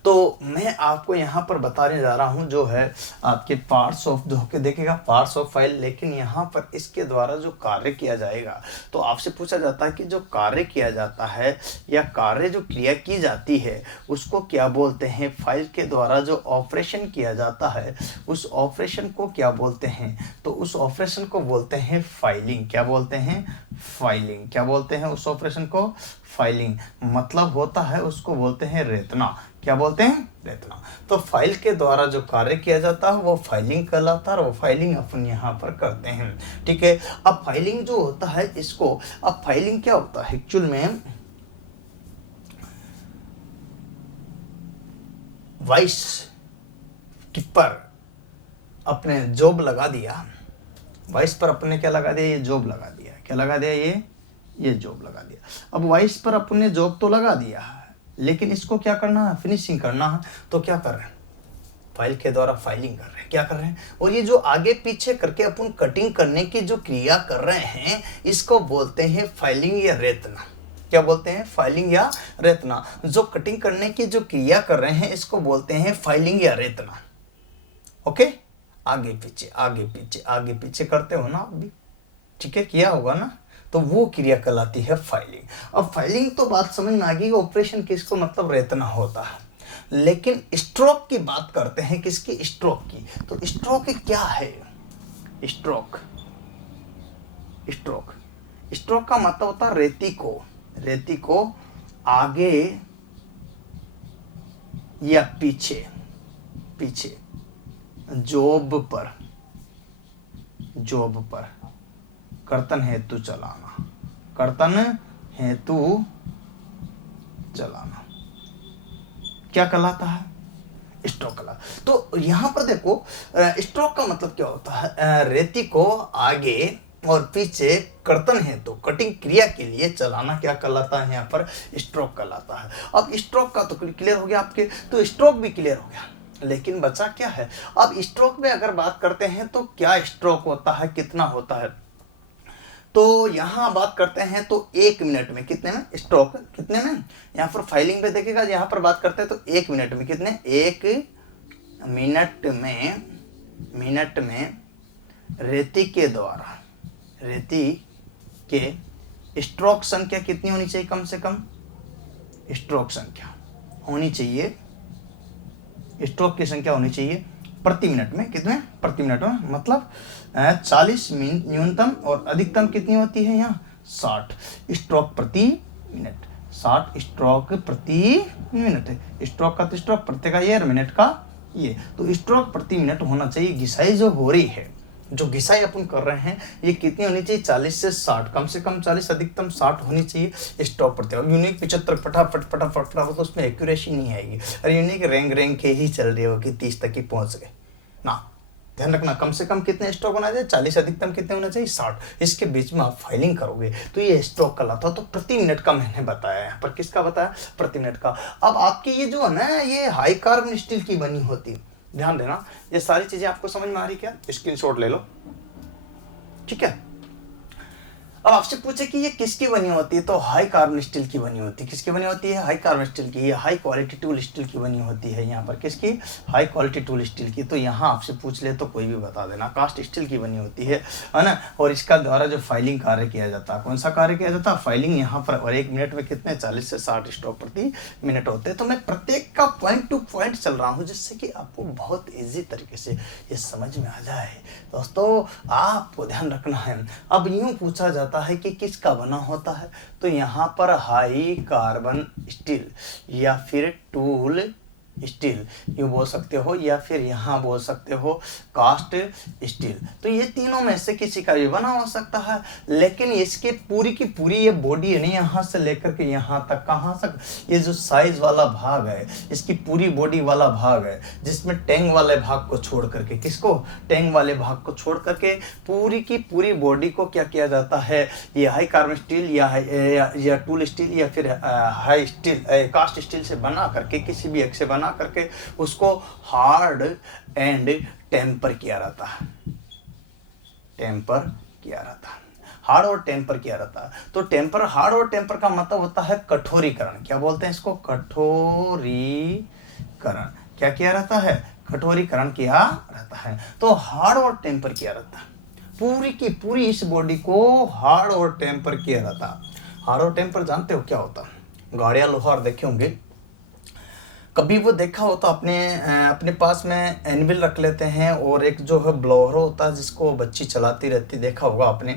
तो मैं आपको यहाँ पर बताने जा रहा हूँ जो है आपके पार्ट्स ऑफ, देखिएगा पार्ट्स ऑफ फाइल, लेकिन यहाँ पर इसके द्वारा जो कार्य किया जाएगा, तो आपसे पूछा जाता है कि जो कार्य किया जाता है या कार्य जो क्रिया की जाती है उसको क्या बोलते हैं, फाइल के द्वारा जो ऑपरेशन किया जाता है उस ऑपरेशन को क्या बोलते हैं, तो उस ऑपरेशन को बोलते हैं फाइलिंग। क्या बोलते हैं, फाइलिंग। क्या बोलते हैं उस ऑपरेशन को, फाइलिंग। मतलब होता है उसको बोलते हैं रेतना। क्या बोलते हैं, रेतना। तो फाइल के द्वारा जो कार्य किया जाता है वो फाइलिंग कहलाता है, और वो फाइलिंग अपन यहाँ पर करते हैं। ठीक है, अब फाइलिंग जो होता है इसको, अब फाइलिंग क्या होता है एक्चुअल में, वाइस कीपर अपने जॉब लगा दिया, वाइस पर अपने क्या लगा दिया, ये जॉब लगा दिया। क्या लगा दिया, ये जॉब लगा दिया। अब वाइस पर अपने जॉब तो लगा दिया है, लेकिन इसको क्या करना है, फिनिशिंग करना है। तो क्या कर रहे हैं, फाइल के द्वारा फाइलिंग कर रहे हैं। क्या कर रहे हैं, और ये जो आगे पीछे करके अपन कटिंग करने की जो क्रिया कर रहे हैं इसको बोलते हैं फाइलिंग या रेतना। क्या बोलते हैं, फाइलिंग या रेतना। जो कटिंग करने की जो क्रिया कर रहे हैं इसको बोलते हैं फाइलिंग या रेतना। ओके, आगे पीछे आगे पीछे आगे पीछे करते हो ना आप भी, ठीक है, किया होगा ना, तो वो क्रिया कहलाती है फाइलिंग। अब फाइलिंग तो बात समझ में आ गई, ऑपरेशन किसको मतलब रेतना होता है। लेकिन स्ट्रोक की बात करते हैं, किसकी, स्ट्रोक की। तो स्ट्रोक क्या है, स्ट्रोक, स्ट्रोक, स्ट्रोक का मतलब होता है रेती को आगे या पीछे जॉब पर कर्तन हेतु चलाना, कर्तन हेतु चलाना क्या कहलाता है, स्ट्रोक कहलाता। तो यहाँ पर देखो स्ट्रोक का मतलब क्या होता है, रेती को आगे और पीछे कर्तन हेतु कटिंग क्रिया के लिए चलाना क्या कहलाता है, यहाँ पर स्ट्रोक कहलाता है। अब स्ट्रोक का तो क्लियर हो गया आपके, तो स्ट्रोक भी क्लियर हो गया, लेकिन बचा क्या है। अब स्ट्रोक में अगर बात करते हैं तो क्या स्ट्रोक होता है, कितना होता है, तो यहां बात करते हैं तो 1 मिनट में कितने में स्ट्रोक, कितने में, यहां पर फाइलिंग पे देखिएगा, यहां पर बात करते हैं तो 1 मिनट में कितने, 1 मिनट में रेती के स्ट्रोक संख्या कितनी होनी चाहिए, कम से कम स्ट्रोक संख्या होनी चाहिए, स्ट्रोक की संख्या होनी चाहिए प्रति मिनट में, कितने, प्रति मिनट में, मतलब 40 न्यूनतम, और अधिकतम कितनी होती है यहाँ 60 स्ट्रोक प्रति मिनट, 60 स्ट्रोक प्रति मिनट है। स्ट्रोक का तो स्ट्रोक, प्रत्येक का ये, मिनट का ये, तो स्ट्रोक प्रति मिनट होना चाहिए। घिसाई जो हो रही है, जो घिसाई अपन कर रहे हैं ये कितनी होनी चाहिए, 40 से 60, कम से कम 40, अधिकतम 60 होनी चाहिए स्ट्रोक प्रति। और यूनिक 75 फटाफट तो उसमें एक्यूरेसी नहीं आएगी, और यूनिक रेंग के ही चल रही हो कि 30 तक ही पहुंच गए ना। ध्यान रखना, कम से कम कितने स्ट्रोक होना चाहिए, 40, अधिकतम कितने होना चाहिए 60, इसके बीच में आप फाइलिंग करोगे तो ये स्ट्रोक कहलाता है। तो प्रति मिनट का मैंने बताया, यहाँ पर किसका बताया, प्रति मिनट का। अब आपकी ये जो है ना, ये हाई कार्बन स्टील की बनी होती, ध्यान देना, ये सारी चीजें आपको समझ में आ रही क्या, स्क्रीनशॉट ले लो, ठीक है। अब आपसे पूछे कि ये किसकी बनी होती है, तो हाई कार्बन स्टील की बनी होती है। किसकी बनी होती है, हाई कार्बन स्टील की, ये हाई क्वालिटी टूल स्टील की बनी होती है। यहाँ पर किसकी, हाई क्वालिटी टूल स्टील की। तो यहाँ आपसे पूछ ले तो कोई भी बता देना, कास्ट स्टील की बनी होती है ना। और इसका द्वारा जो फाइलिंग कार्य किया जाता है, कौन सा कार्य किया जाता है, फाइलिंग। यहाँ पर और 1 मिनट में कितने, 40 से 60 स्ट्रोक प्रति मिनट होते हैं। तो मैं प्रत्येक का पॉइंट टू पॉइंट चल रहा हूँ, जिससे कि आपको बहुत ईजी तरीके से ये समझ में आ जाए। दोस्तों आपको ध्यान रखना है। अब यूं पूछा जाता है कि किसका बना होता है, तो यहाँ पर हाई कार्बन स्टील या फिर टूल स्टील, यूँ बोल सकते हो, या फिर यहाँ बोल सकते हो कास्ट स्टील। तो ये तीनों में से किसी का भी बना हो सकता है, लेकिन इसके पूरी की पूरी ये बॉडी है नहीं, यहाँ से लेकर के यहाँ तक, कहाँ तक, ये जो साइज वाला भाग है, इसकी पूरी बॉडी वाला भाग है, जिसमें टैंक वाले भाग को छोड़ करके, किसको, टैंक वाले भाग को छोड़ करके पूरी की पूरी बॉडी को क्या किया जाता है, ये हाई कार्बन स्टील या टूल स्टील या फिर हाई स्टील, कास्ट स्टील से बना करके, किसी भी एक से बना करके उसको हार्ड एंड टेम्पर किया रहता है, टेम्पर किया रहता है, हार्ड और टेम्पर किया रहता है। तो टेम्पर, हार्ड और टेम्पर का मतलब होता है कठोरीकरण। क्या बोलते हैं इसको, कठोरीकरण। क्या किया रहता है, कठोरीकरण किया रहता है। तो हार्ड और टेम्पर किया रहता है, पूरी की पूरी इस बॉडी को हार्ड और टेम्पर किया रहता है। हार्ड और टेम्पर जानते हो क्या होता है, गाड़ियाँ लोहार देखे होंगे, कभी वो देखा हो तो अपने पास में एनविल रख लेते हैं, और एक जो है ब्लोअर होता है जिसको बच्ची चलाती रहती, देखा होगा आपने,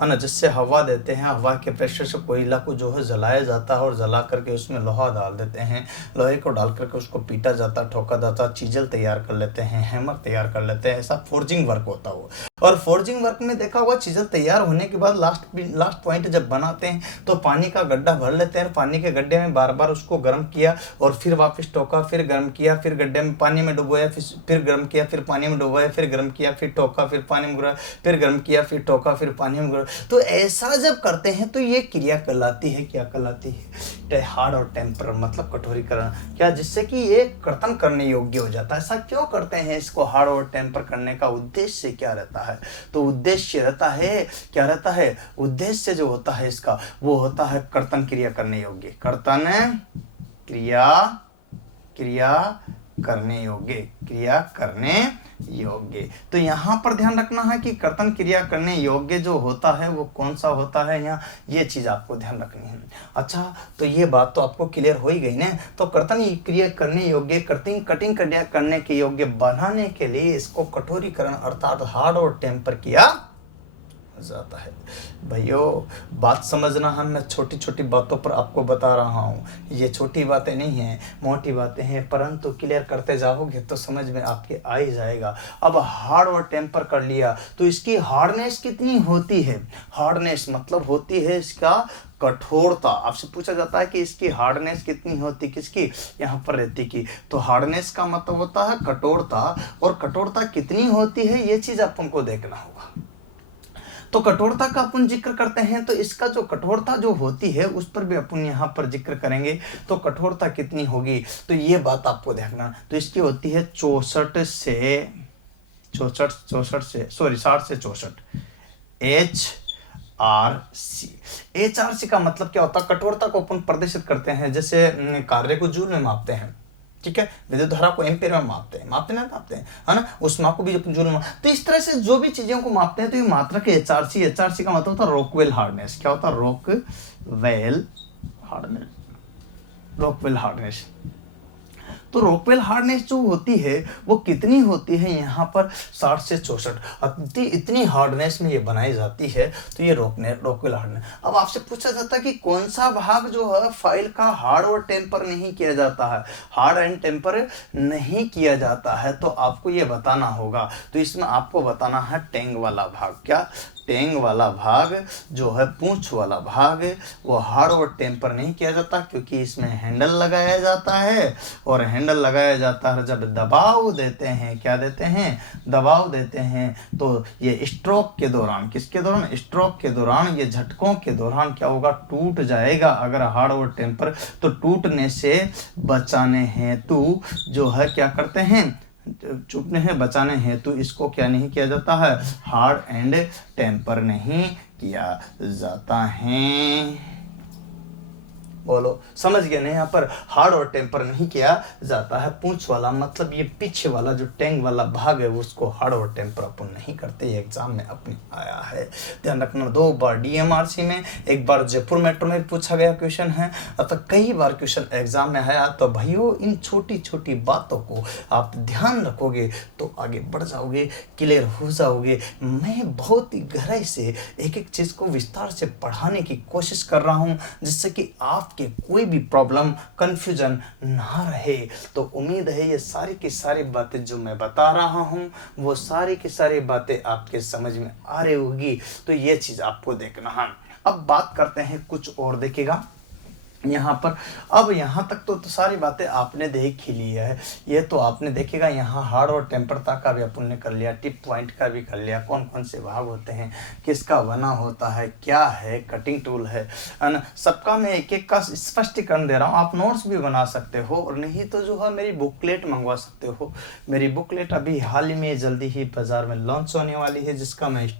है ना, जिससे हवा देते हैं, हवा के प्रेशर से कोयला को जो है जलाया जाता है, और जला करके उसमें लोहा डाल देते हैं, लोहे को डाल करके उसको पीटा जाता, ठोका जाता, चीजल तैयार कर लेते हैं, हैमर तैयार कर लेते हैं, ऐसा फोर्जिंग वर्क होता है वो। और फोर्जिंग वर्क में देखा होगा चीजल तैयार होने के बाद लास्ट पॉइंट जब बनाते हैं तो पानी का गड्ढा भर लेते हैं, पानी के गड्ढे में बार बार उसको गर्म किया और फिर वापस टोका, फिर गर्म किया, फिर गड्ढे में पानी में डुबोया, फिर गर्म किया, फिर पानी में डुबोया, फिर गर्म किया, फिर टोका, फिर पानी में गिराया, फिर गर्म किया, फिर टोका, फिर पानी में गिराया। तो ऐसा जब करते हैं तो ये क्रिया कहलाती है, क्या कहलाती है, हार्ड और टेम्पर, मतलब कठोरीकरण। क्या, जिससे कि ये कर्तन करने योग्य हो जाता है। ऐसा क्यों करते हैं इसको हार्ड और टेम्पर करने का उद्देश्य क्या रहता है, तो उद्देश्य रहता है, क्या रहता है, उद्देश्य जो होता है इसका वो होता है कर्तन क्रिया करने योग्य, कर्तन क्रिया करने योग्य, क्रिया करने योग्य। तो यहाँ पर ध्यान रखना है कि कर्तन क्रिया करने योग्य जो होता है वो कौन सा होता है, यहाँ ये चीज आपको ध्यान रखनी है। अच्छा, तो ये बात तो आपको क्लियर हो ही गई ना। तो कर्तन क्रिया करने योग्य, कटिंग क्रिया करने के योग्य बनाने के लिए इसको कठोरीकरण अर्थात हार्ड और टेम्पर किया जाता है। भाइयों बात समझना है, मैं छोटी छोटी बातों पर आपको बता रहा हूँ, ये छोटी बातें नहीं हैं, मोटी बातें हैं, परंतु क्लियर करते जाओगे तो समझ में आपके आ ही जाएगा। अब हार्ड और टेम्पर कर लिया तो इसकी हार्डनेस कितनी होती है, हार्डनेस मतलब होती है इसका कठोरता। आपसे पूछा जाता है कि इसकी हार्डनेस कितनी होती, किसकी, यहाँ पर रहती की। तो हार्डनेस का मतलब होता है कठोरता, और कठोरता कितनी होती है ये चीज अपन को देखना होगा। तो कठोरता का अपन जिक्र करते हैं तो इसका जो कठोरता जो होती है उस पर भी अपन यहाँ पर जिक्र करेंगे। तो कठोरता कितनी होगी तो ये बात आपको देखना। तो इसकी होती है 60 से 64 HRC का मतलब क्या होता है, कठोरता को अपन प्रदर्शित करते हैं, जैसे कार्य को जूल में मापते हैं, ठीक है, विद्युत धारा को एम्पीयर में मापते हैं है ना, उस माप को भी अपन जूल में। तो इस तरह से जो भी चीजों को मापते हैं तो ये मात्रक HRC का मतलब होता है रॉकवेल हार्डनेस। क्या होता है, रॉकवेल हार्डनेस। तो रॉकवेल हार्डनेस जो होती है वो कितनी होती है, यहाँ पर 60 से 64 इतनी हार्डनेस में ये बनाई जाती है। तो ये रॉकवेल हार्डनेस। अब आपसे पूछा जाता है कि कौन सा भाग जो है फाइल का हार्ड और टेम्पर नहीं किया जाता है, हार्ड एंड टेम्पर नहीं किया जाता है, तो आपको ये बताना होगा। तो इसमें आपको बताना है टैंक वाला भाग। क्या, टैंक वाला भाग जो है, पूंछ वाला भाग, वो हार्ड और टेम्पर नहीं किया जाता, क्योंकि इसमें हैंडल लगाया जाता है, और हैंडल लगाया जाता है जब दबाव देते हैं, क्या देते हैं, दबाव देते हैं, तो ये स्ट्रोक के दौरान, किसके दौरान, स्ट्रोक के दौरान, ये झटकों के दौरान क्या होगा, टूट जाएगा। अगर हार्ड और टेम्पर, तो टूटने से बचाने हेतु जो है क्या करते हैं, चुपने हैं बचाने हेतु इसको क्या नहीं किया जाता है, हार्ड एंड टेम्पर नहीं किया जाता है। बोलो समझ गए ना, यहाँ पर हार्ड और टेम्पर नहीं किया जाता है। पूंछ वाला मतलब ये पीछे वाला जो टैंक वाला भाग है उसको हार्ड और टेम्पर अपन नहीं करते। ये एग्जाम में अपने आया है, ध्यान रखना। 2 बार DMRC में, एक बार जयपुर मेट्रो में पूछा गया क्वेश्चन है, अतः कई बार क्वेश्चन एग्जाम में आया। तो भाइयों इन छोटी छोटी बातों को आप ध्यान रखोगे तो आगे बढ़ जाओगे, क्लियर हो जाओगे। मैं बहुत ही गहराई से एक एक चीज को विस्तार से पढ़ाने की कोशिश कर रहा हूँ, जिससे कि आप आपके कोई भी प्रॉब्लम कंफ्यूजन ना रहे। तो उम्मीद है ये सारी की सारी बातें जो मैं बता रहा हूँ वो सारी की सारी बातें आपके समझ में आ रही होगी। तो ये चीज़ आपको देखना है। अब बात करते हैं कुछ और, देखिएगा यहाँ पर। अब यहाँ तक तो सारी बातें आपने देख ही ली है। ये तो आपने देखेगा यहाँ हार्ड और टेम्परता का भी अपन ने कर लिया, टिप पॉइंट का भी कर लिया, कौन कौन से भाग होते हैं, किसका बना होता है, क्या है, कटिंग टूल है ना। सबका मैं एक एक का स्पष्टीकरण दे रहा हूँ। आप नोट्स भी बना सकते हो और नहीं तो जो है मेरी बुकलेट मंगवा सकते हो। मेरी बुकलेट अभी हाल ही में जल्दी ही बाजार में लॉन्च होने वाली है, जिसका मैं इस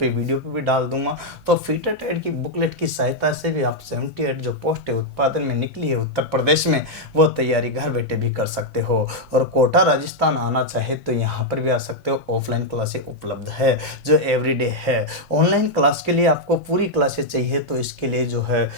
पे वीडियो पे भी डाल दूंगा। तो फीटर ट्रेड की बुकलेट की सहायता से भी आप 78 जो पोस्ट उत्पादन में निकली है उत्तर प्रदेश में, वो तैयारी घर बैठे भी कर सकते हो। और कोटा राजस्थान आना चाहे तो यहाँ पर भी आ सकते हो। ऑफलाइन क्लासेस उपलब्ध है जो एवरीडे है। ऑनलाइन क्लास के लिए आपको पूरी क्लासेस चाहिए तो इसके लिए जो है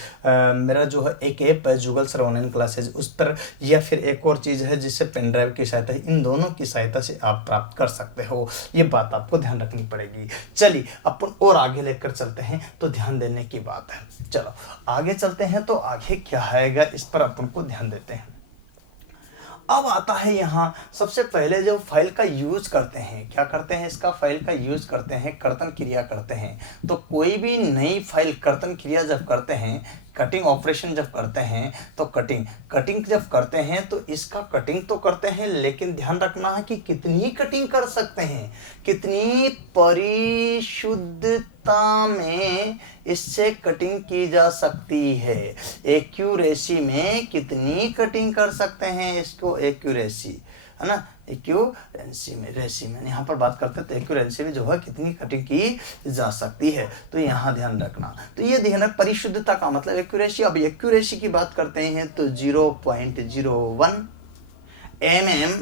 मेरा जो है एक ऐप है जूगल सर ऑनलाइन क्लासेज, उस पर, या फिर एक और चीज़ है जिससे पेन ड्राइव की सहायता, इन दोनों की सहायता से आप प्राप्त कर सकते हो। ये बात आपको ध्यान रखनी पड़ेगी। चलिए अपन और आगे लेकर चलते हैं, तो ध्यान देने की बात है। चलो आगे चलते हैं, तो आगे क्या आएगा इस पर अपन को ध्यान देते हैं। अब आता है यहाँ सबसे पहले जो फाइल का यूज करते हैं, क्या करते हैं, इसका फाइल का यूज करते हैं, कर्तन क्रिया करते हैं। तो कोई भी नई फाइल कर्तन क्रिया जब करते हैं, कटिंग ऑपरेशन जब करते हैं, तो कटिंग जब करते हैं तो इसका कटिंग तो करते हैं, लेकिन ध्यान रखना है कि कितनी कटिंग कर सकते हैं, कितनी परिशुद्धता में इससे कटिंग की जा सकती है। एक्यूरेसी में कितनी कटिंग कर सकते हैं, इसको एक्यूरेसी है ना, एक्यूरेंसी में यहाँ पर बात करते हैं तो एक्यूरेंसी में जो है कितनी कटिंग की जा सकती है। तो यहाँ ध्यान रखना। तो ये ध्यान रख, परिशुद्धता का मतलब एक्यूरेसी। अब एक्यूरेसी की बात करते हैं तो 0.01 mm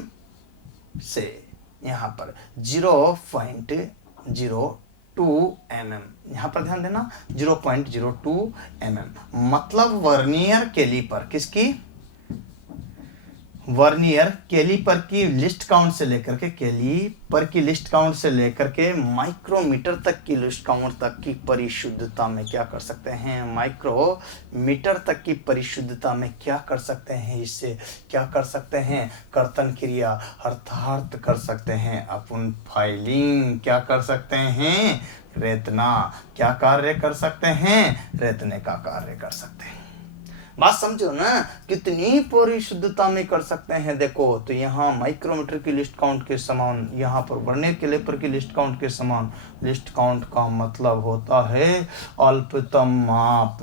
से यहाँ पर 0.02 mm, यहाँ पर ध्यान देना 0.02 mm, मतलब वर्नियर कैलीपर, किसकी, वर्नियर कैलीपर की लिस्ट काउंट से लेकर के, कैलीपर की लिस्ट काउंट से लेकर के माइक्रोमीटर तक की लिस्ट काउंट तक की परिशुद्धता में क्या कर सकते हैं, माइक्रोमीटर तक की परिशुद्धता में क्या कर सकते हैं, इससे क्या कर सकते हैं, कर्तन क्रिया अर्थात कर सकते हैं अपन फाइलिंग, क्या कर सकते हैं, रेतना, क्या कार्य कर सकते हैं, रेतने का कार्य कर सकते हैं। बात समझो ना, कितनी परिशुद्धता में कर सकते हैं। देखो तो यहाँ माइक्रोमीटर की लिस्ट काउंट के समान, यहाँ पर वर्नियर कैलीपर की लिस्ट काउंट के समान। लिस्ट काउंट का मतलब होता है अल्पतम माप,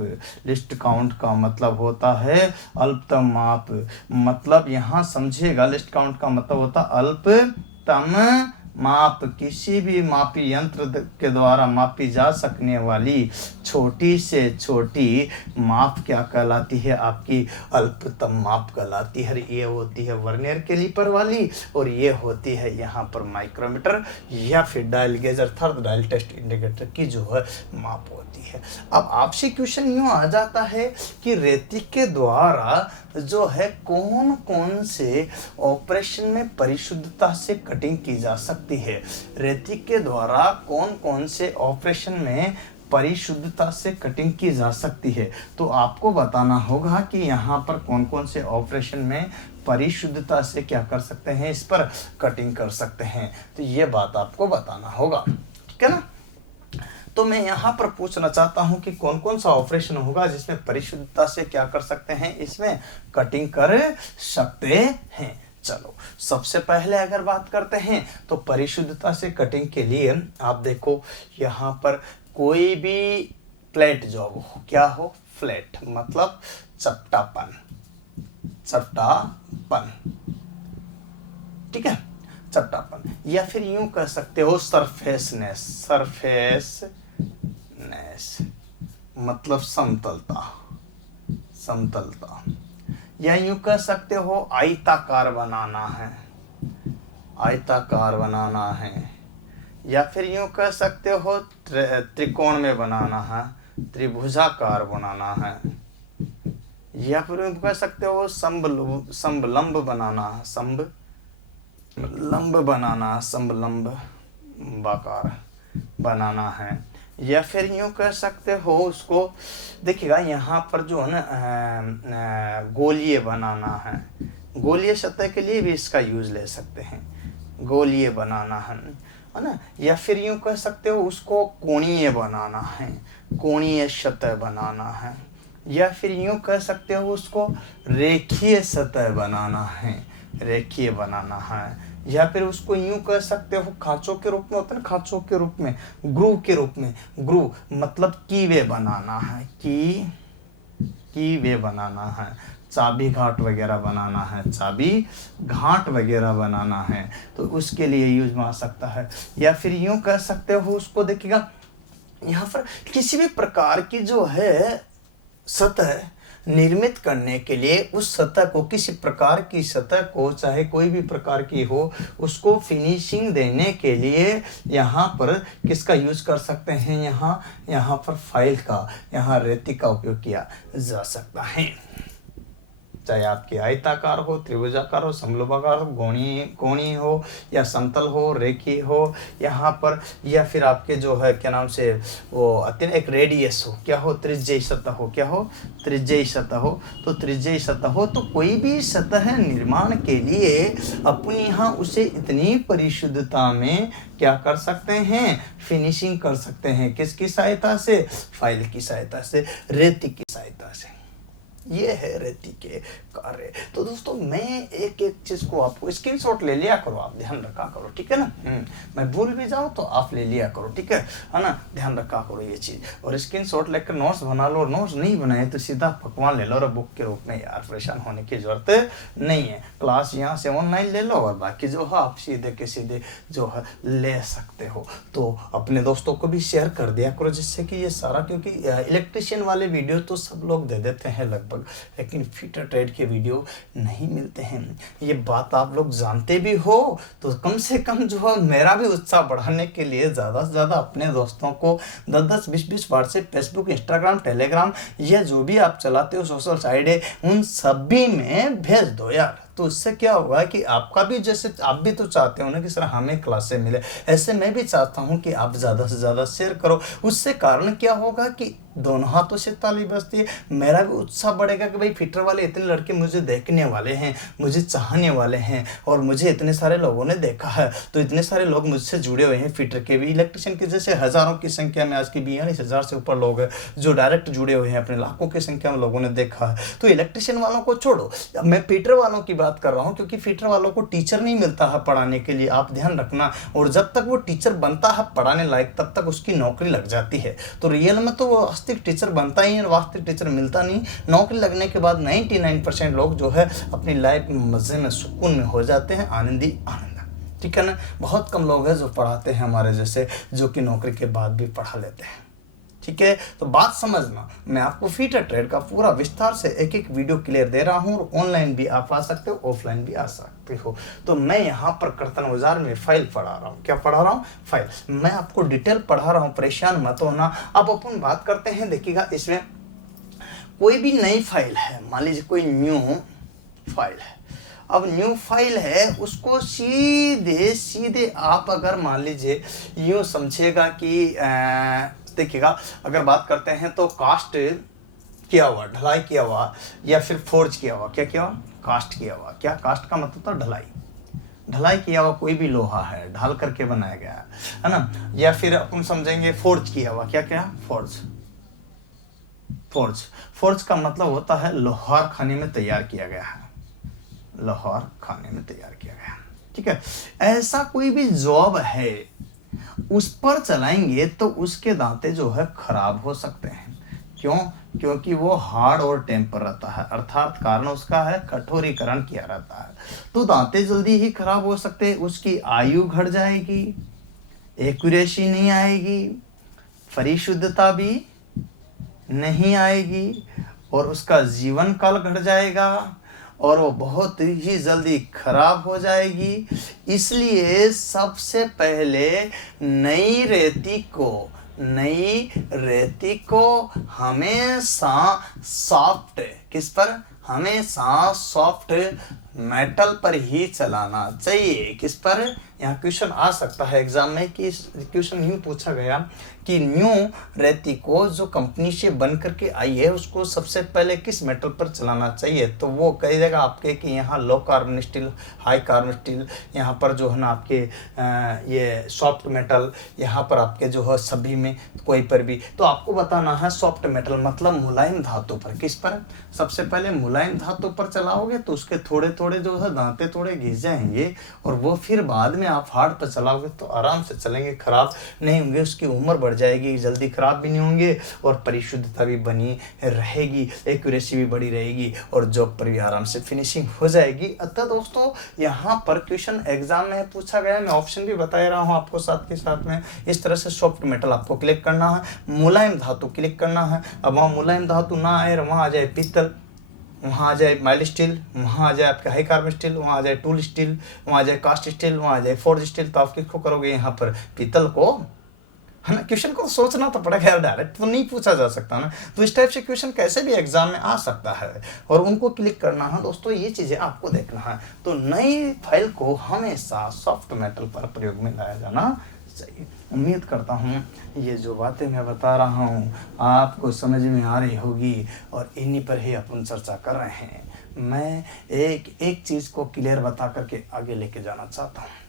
लिस्ट काउंट का मतलब होता है अल्पतम माप। मतलब यहाँ समझिएगा, लिस्ट काउंट का मतलब होता अल्पतम माप, किसी भी मापी यंत्र के द्वारा मापी जा सकने वाली छोटी से छोटी माप क्या कहलाती है, आपकी अल्पतम माप कहलाती है। ये होती है वर्नियर कैलीपर वाली, और ये होती है यहाँ पर माइक्रोमीटर या फिर डायल गेज अर्थात डायल टेस्ट इंडिकेटर की जो है माप होती है। अब आपसे क्वेश्चन यूँ आ जाता है कि रेती के द्वारा जो है कौन कौन से ऑपरेशन में परिशुद्धता से कटिंग की जा सकती है, रेती के द्वारा कौन कौन से ऑपरेशन में परिशुद्धता से कटिंग की जा सकती है। तो आपको बताना होगा कि यहाँ पर कौन कौन से ऑपरेशन में परिशुद्धता से क्या कर सकते हैं, इस पर कटिंग कर सकते हैं। तो ये बात आपको बताना होगा, ठीक है ना। तो मैं यहाँ पर पूछना चाहता हूँ कि कौन कौन सा ऑपरेशन होगा जिसमें परिशुद्धता से क्या कर सकते हैं, इसमें कटिंग कर सकते हैं। चलो सबसे पहले अगर बात करते हैं तो परिशुद्धता से कटिंग के लिए आप देखो यहाँ पर कोई भी फ्लैट जॉब हो, क्या हो, फ्लैट मतलब चपटापन, ठीक है, चपटापन, या फिर यूं कह सकते हो सरफेसनेस मतलब समतलता, या यूं कह सकते हो आयताकार बनाना है, या फिर यूं कह सकते हो त्रिकोण में बनाना है, त्रिभुजाकार बनाना है, या फिर यूं कह सकते हो समलंब बाकार बनाना है, या फिर यूँ कह सकते हो उसको, देखिएगा यहाँ पर जो है ना गोलीय बनाना है, गोलीय सतह के लिए भी इसका यूज ले सकते हैं, गोलीय बनाना है ना। या फिर यूँ कह सकते हो उसको कोणीय बनाना है, कोणीय सतह बनाना है। या फिर यूँ कह सकते हो उसको रेखीय सतह बनाना है, रेखीय बनाना है। या फिर उसको यूं कह सकते हो खांचों के रूप में होता है ना, खांचों के रूप में, ग्रू के रूप में, ग्रू मतलब कीवे बनाना है, कीवे बनाना है, चाबी घाट वगैरह बनाना है, चाबी घाट वगैरह बनाना है, तो उसके लिए यूज में आ सकता है। या फिर यूं कह सकते हो उसको, देखिएगा यहाँ पर किसी भी प्रकार की जो है सतह निर्मित करने के लिए, उस सतह को, किसी प्रकार की सतह को, चाहे कोई भी प्रकार की हो, उसको फिनिशिंग देने के लिए यहाँ पर किसका यूज कर सकते हैं, यहाँ पर फाइल का, यहाँ रेती का उपयोग किया जा सकता है। चाहे आपके आयताकार हो, त्रिभुजाकार हो, समलंबाकार हो, कोणीय हो, या समतल हो, रेखीय हो यहाँ पर, या फिर आपके जो है क्या नाम से वो अत्यंत एक रेडियस हो, क्या हो, त्रिज्यीय सतह हो, क्या हो, त्रिज्यीय सतह हो। तो त्रिज्यीय सतह हो तो कोई भी सतह निर्माण के लिए अपन यहाँ उसे इतनी परिशुद्धता में क्या कर सकते हैं, फिनिशिंग कर सकते हैं, किसकी सहायता से, फाइल की सहायता से, रेती की सहायता से। ये है रेती के कार्य। तो दोस्तों मैं एक एक चीज को आपको स्क्रीनशॉट ले लिया करो, आप ध्यान रखा करो, ठीक है ना। मैं भूल भी जाऊँ तो आप ले लिया करो, ठीक है ना, ध्यान रखा करो ये चीज। और स्क्रीनशॉट लेकर नोट्स बना लो, और नोट्स नहीं बनाए तो सीधा पकवान ले लो और बुक के रूप में, यार परेशान होने की जरूरत नहीं है। क्लास यहाँ से ऑनलाइन ले लो और बाकी जो है आप सीधे के सीधे जो है ले सकते हो। तो अपने दोस्तों को भी शेयर कर दिया करो, जिससे कि ये सारा, क्योंकि इलेक्ट्रिशियन वाले वीडियो तो सब लोग दे देते हैं लगभग, लेकिन फिटर ट्रेड के वीडियो नहीं मिलते हैं। ये बात आप लोग जानते भी हो, तो कम से कम जो है मेरा भी उत्साह बढ़ाने के लिए ज़्यादा से ज़्यादा अपने दोस्तों को 10-10, 20-20 व्हाट्सएप, फेसबुक, इंस्टाग्राम, टेलीग्राम, ये जो भी आप चलाते हो सोशल साइट है, उन सभी में भेज दो यार। तो उससे क्या होगा कि आपका भी, जैसे आप भी तो चाहते हो ना कि सर हमें क्लासें मिले, ऐसे मैं भी चाहता हूँ कि आप ज़्यादा से ज़्यादा शेयर करो। उससे कारण क्या होगा कि दोनों हाथों से ताली बजती है, मेरा भी उत्साह बढ़ेगा कि भाई फिटर वाले इतने लड़के मुझे देखने वाले हैं, मुझे चाहने वाले हैं, और मुझे इतने सारे लोगों ने देखा है, तो इतने सारे लोग मुझसे जुड़े हुए हैं। फिटर के भी, इलेक्ट्रिशियन के जैसे हज़ारों की संख्या में, आज की 42,000 से ऊपर लोग हैं जो डायरेक्ट जुड़े हुए हैं, अपने लाखों की संख्या में लोगों ने देखा है। तो इलेक्ट्रिशियन वालों को छोड़ो, मैं फिटर वालों की बात कर रहा हूँ, क्योंकि फिटर वालों को टीचर नहीं मिलता है पढ़ाने के लिए, आप ध्यान रखना। और जब तक वो टीचर बनता है पढ़ाने लायक, तब तक उसकी नौकरी लग जाती है। तो रियल में तो वो वास्तविक टीचर बनता ही है, वास्तविक टीचर मिलता नहीं। नौकरी लगने के बाद 99% लोग जो है अपनी लाइफ में मजे में, सुकून में हो जाते हैं, आनंदी आनंद, ठीक है ना। बहुत कम लोग हैं जो पढ़ाते हैं हमारे जैसे, जो कि नौकरी के बाद भी पढ़ा लेते हैं, ठीक है। तो बात समझना, मैं आपको फिटर ट्रेड का पूरा विस्तार से एक एक वीडियो क्लियर दे रहा हूँ, और ऑनलाइन भी आप आ सकते हो, ऑफलाइन भी आ सकते हो। तो मैं यहाँ पर कर्तन औजार में फाइल पढ़ा रहा हूँ, क्या पढ़ा रहा हूँ, फाइल। मैं आपको डिटेल पढ़ा रहा हूँ, परेशान मत होना। अब अपन बात करते हैं, देखिएगा इसमें कोई भी नई फाइल है, मान लीजिए कोई न्यू फाइल है। अब न्यू फाइल है, उसको सीधे सीधे आप अगर मान लीजिए यूँ समझिएगा कि देखिएगा, अगर बात करते हैं तो कास्ट किया हुआ, ढलाई किया हुआ, या फिर फोर्ज किया हुआ, क्या किया हुआ, कास्ट किया हुआ। क्या कास्ट का मतलब था ढलाई, ढलाई किया हुआ कोई भी लोहा है, ढाल करके बनाया गया है ना। या फिर अपन समझेंगे फोर्ज किया हुआ, क्या क्या, फोर्ज, फोर्ज, फोर्ज का मतलब होता है लोहार खाने में तैयार किया गया है, लोहार खाने में तैयार किया गया, ठीक है। ऐसा कोई भी जॉब है, उस पर चलाएंगे तो उसके दांते जो है खराब हो सकते हैं। क्यों, क्योंकि वो हार्ड और टेम्पर रहता है, अर्थात कारण उसका है कठोरीकरण किया रहता है। तो दांते जल्दी ही खराब हो सकते हैं, उसकी आयु घट जाएगी, एक्यूरेसी नहीं आएगी, परिशुद्धता भी नहीं आएगी, और उसका जीवन काल घट जाएगा, और वो बहुत ही जल्दी खराब हो जाएगी। इसलिए सबसे पहले नई रेती को हमेशा सॉफ्ट, किस पर, हमेशा सॉफ्ट मेटल पर ही चलाना चाहिए। किस पर? यहाँ क्वेश्चन आ सकता है एग्जाम में कि क्वेश्चन यूँ पूछा गया कि न्यू रेती को जो कंपनी से बन करके आई है उसको सबसे पहले किस मेटल पर चलाना चाहिए, तो वो कही देगा आपके कि यहाँ low carbon steel, high carbon steel, यहाँ पर जो है ना आपके ये सॉफ्ट मेटल, यहाँ पर आपके जो है सभी में कोई पर भी। तो आपको बताना है सॉफ्ट मेटल मतलब मुलायम धातु पर। किस पर? सबसे पहले मुलायम धातु पर चलाओगे तो उसके थोड़े थोड़े जो है दांते थोड़े घिस जाएंगे, और वो फिर बाद में आप हार्ड पर चलाओगे तो आराम से चलेंगे, खराब नहीं होंगे, उसकी उम्र बढ़ जाएगी, जल्दी खराब भी नहीं होंगे, और परिशुद्धता भी बनी रहेगी, एक्यूरेसी भी बड़ी रहेगी, और जॉब पर भी आराम से फिनिशिंग हो जाएगी। अतः दोस्तों यहाँ पर क्वेश्चन एग्जाम में पूछा गया, मैं ऑप्शन भी बता रहा हूँ आपको साथ के साथ में। इस तरह से सॉफ्ट मेटल आपको क्लिक करना है, मुलायम धातु क्लिक करना है। अब वहाँ मुलायम धातु ना आए, वहाँ आ जाए पीतल, वहाँ आ जाए माइल्ड स्टील, वहाँ आ जाए आपका हाई कार्बन स्टील, वहाँ आ जाए टूल स्टील, वहाँ आ जाए कास्ट स्टील, वहाँ आ जाए फोर्ज स्टील, तो आप किसको करोगे? यहाँ पर पीतल को, है ना। क्वेश्चन को सोचना तो पड़ेगा यार, डायरेक्ट तो नहीं पूछा जा सकता ना। तो इस टाइप से क्वेश्चन कैसे भी एग्जाम में आ सकता है, और उनको क्लिक करना है दोस्तों, ये चीज़ें आपको देखना है। तो नई फाइल को हमेशा सॉफ्ट मेटल पर प्रयोग में लाया जाना चाहिए। उम्मीद करता हूँ ये जो बातें मैं बता रहा हूँ आपको समझ में आ रही होगी, और इन्हीं पर ही अपन चर्चा कर रहे हैं। मैं एक एक चीज़ को क्लियर बता करके आगे लेके जाना चाहता हूँ।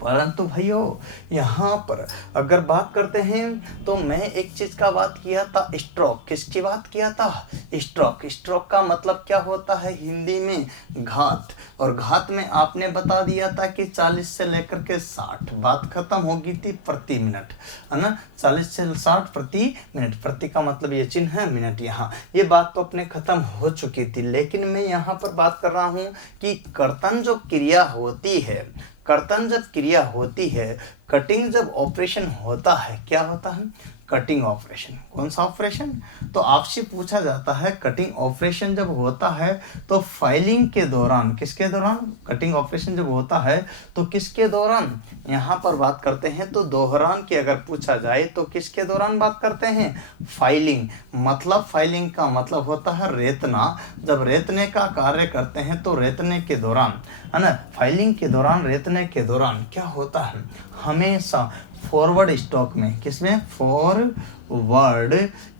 परंतु भाइयों यहाँ पर अगर बात करते हैं तो मैं एक चीज़ का बात किया था, स्ट्रोक। किसकी बात किया था? स्ट्रोक। स्ट्रोक का मतलब क्या होता है हिंदी में? घात। और घात में आपने बता दिया था कि 40 से लेकर के 60, बात खत्म होगी थी प्रति मिनट, है ना। 40 से 60 प्रति मिनट, प्रति का मतलब ये चिन्ह है, मिनट यहाँ, ये बात तो अपने खत्म हो चुकी थी। लेकिन मैं यहाँ पर बात कर रहा हूँ कि कर्तन जो क्रिया होती है, कर्तन जब क्रिया होती है, कटिंग जब ऑपरेशन होता है, क्या होता है? Cutting operation. कौन सा ऑपरेशन? तो आपसे पूछा जाता है कटिंग ऑपरेशन जब होता है तो फाइलिंग के दौरान, किसके दौरान? कटिंग ऑपरेशन जब होता है तो किसके दौरान? यहाँ पर बात करते हैं तो दोहरान की अगर पूछा जाए तो किसके दौरान बात करते हैं? फाइलिंग। मतलब फाइलिंग का मतलब होता है रेतना। जब रेतने का कार्य करते हैं तो रेतने के दौरान, है ना, फाइलिंग के दौरान, रेतने के दौरान क्या होता है? हमेशा फॉरवर्ड स्ट्रोक में, किसमें? फॉरवर्ड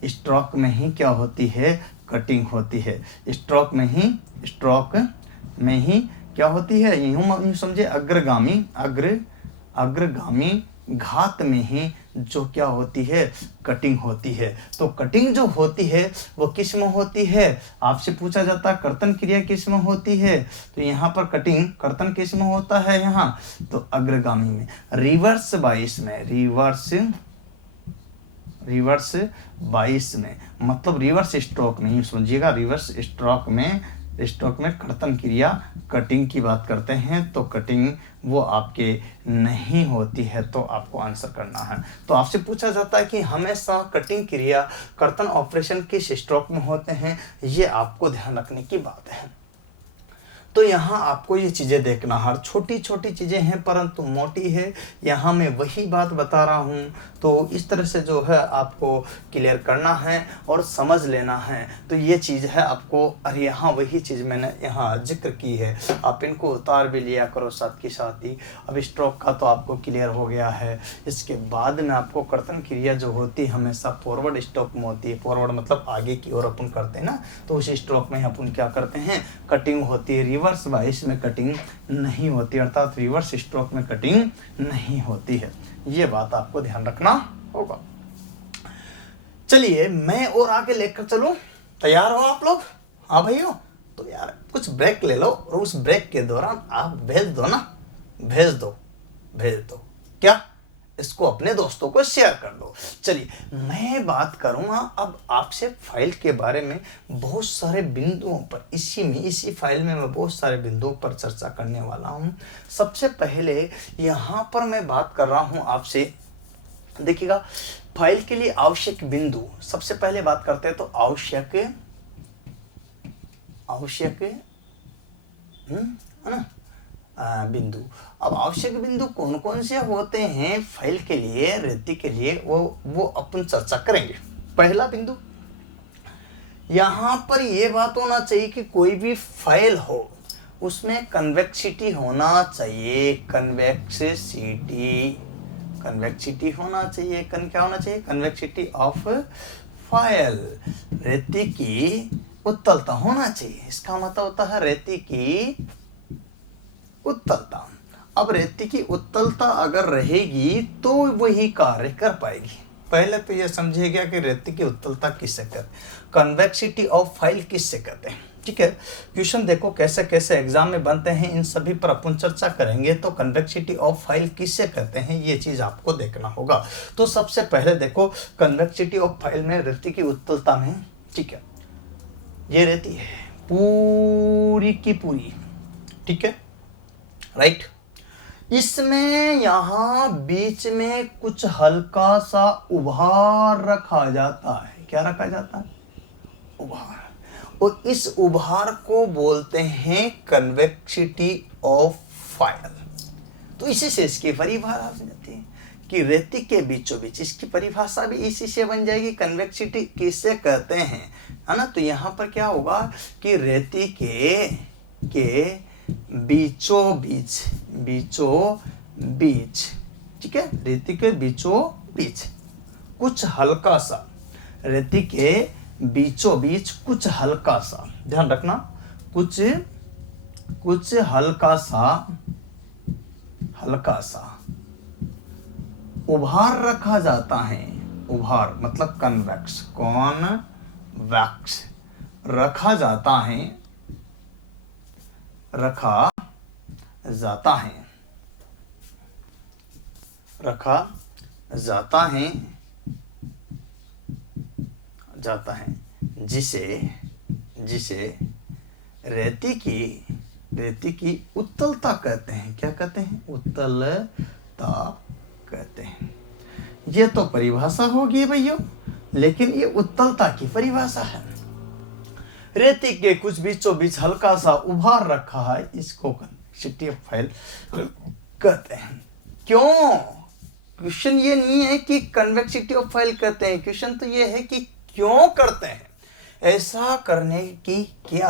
स्ट्रोक में ही क्या होती है? कटिंग होती है। स्ट्रोक में ही क्या होती है? यूं समझे, अग्रगामी, अग्रगामी घात में ही जो क्या होती है? कटिंग होती है। तो कटिंग जो होती है वो किस में होती है? आपसे पूछा जाता है कर्तन क्रिया किस में होती है, तो यहाँ पर कटिंग, कर्तन किस में होता है? यहाँ तो अग्रगामी में। रिवर्स 22 में, रिवर्स 22 में मतलब रिवर्स स्ट्रोक में, समझिएगा, रिवर्स स्ट्रोक में कर्तन क्रिया, कटिंग की बात करते हैं तो कटिंग वो आपके नहीं होती है, तो आपको आंसर करना है। तो आपसे पूछा जाता है कि हमेशा कटिंग क्रिया, कर्तन ऑपरेशन किस स्ट्रोक में होते हैं, ये आपको ध्यान रखने की बात है। तो यहाँ आपको ये चीज़ें देखना, हर छोटी छोटी चीज़ें हैं परंतु मोटी है। यहाँ मैं वही बात बता रहा हूँ, तो इस तरह से जो है आपको क्लियर करना है और समझ लेना है। तो ये चीज़ है आपको, और यहाँ वही चीज़ मैंने यहाँ जिक्र की है, आप इनको उतार भी लिया करो साथ के साथ ही। अब स्ट्रोक का तो आपको क्लियर हो गया है। इसके बाद में आपको कर्तन क्रिया जो होती है हमेशा फॉरवर्ड स्ट्रोक में होती है। फॉरवर्ड मतलब आगे की ओर अपन करते हैं ना, तो उस स्ट्रोक में अपन क्या करते हैं? कटिंग होती है। रिवर्स 22 में कटिंग नहीं होती, अर्थात रिवर्स स्ट्रोक में कटिंग नहीं होती है। ये बात आपको ध्यान रखना होगा। चलिए मैं और आगे लेकर चलूं, तैयार हो आप लोग? हाँ भाइयों, तो यार कुछ ब्रेक ले लो और उस ब्रेक के दौरान आप भेज दो क्या, इसको अपने दोस्तों को शेयर कर दो। चलिए मैं बात करूंगा अब आपसे फाइल के बारे में, बहुत सारे बिंदुओं पर, इसी फाइल में मैं बहुत सारे बिंदुओं पर चर्चा करने वाला हूं। सबसे पहले यहां पर मैं बात कर रहा हूं आपसे, देखिएगा फाइल के लिए आवश्यक बिंदु। सबसे पहले बात करते हैं तो आवश्यक है ना बिंदु। अब आवश्यक बिंदु कौन कौन से होते हैं फाइल के लिए, रेती के लिए, वो अपन चर्चा करेंगे। पहला बिंदु, यहाँ पर ये बात होना चाहिए कि कोई भी फाइल हो उसमें कन्वेक्सिटी होना चाहिए, कन्वेक्सिटी होना चाहिए। क्या होना चाहिए? कन्वेक्सिटी ऑफ फाइल, रेती की उत्तलता होना चाहिए। इसका मतलब होता है रेती की उत्तलता। अब रेती की उत्तलता अगर रहेगी तो वही कार्य कर पाएगी। पहले तो यह समझिएगा कि रेती की उत्तलता किससे कहते हैं, कन्वेक्सिटी ऑफ फाइल किससे कहते हैं। ठीक है, क्वेश्चन देखो कैसे कैसे एग्जाम में बनते हैं, इन सभी पर अपन चर्चा करेंगे। तो कन्वेक्सिटी ऑफ फाइल किससे कहते हैं ये चीज आपको देखना होगा। तो सबसे पहले देखो कन्वेक्सिटी ऑफ फाइल में रेती की उत्तलता में, ठीक है, ये रेती है पूरी की पूरी, ठीक है, राइट। इसमें यहां बीच में कुछ हल्का सा उभार रखा जाता है। क्या रखा जाता है? उभार। और इस उभार को बोलते हैं कन्वेक्सिटी ऑफ फाइल। तो इसी से इसकी परिभाषा बन जाती है कि रेती के बीचों बीच, इसकी परिभाषा भी इसी से बन जाएगी। कन्वेक्सिटी किससे कहते हैं, है ना। तो यहां पर क्या होगा कि रेती के बीचों बीच, ठीक है, रेती के बीचों बीच कुछ हल्का सा, रेती के बीचों बीच कुछ हल्का सा, ध्यान रखना, कुछ हल्का सा उभार रखा जाता है। उभार मतलब कन्वेक्स रखा जाता है, जिसे रेती की उत्तलता कहते हैं। क्या कहते हैं? उत्तलता कहते हैं। ये तो परिभाषा होगी भैया, लेकिन ये उत्तलता की परिभाषा है। रेती के कुछ बीचों बीच हल्का सा उभार रखा है, इसको कन्वेक्सिटी ऑफ फाइल कहते हैं। क्यों? क्वेश्चन ये नहीं है कि कन्वेक्सिटी ऑफ फाइल कहते हैं, क्वेश्चन तो ये है कि क्यों करते हैं। ऐसा करने की क्या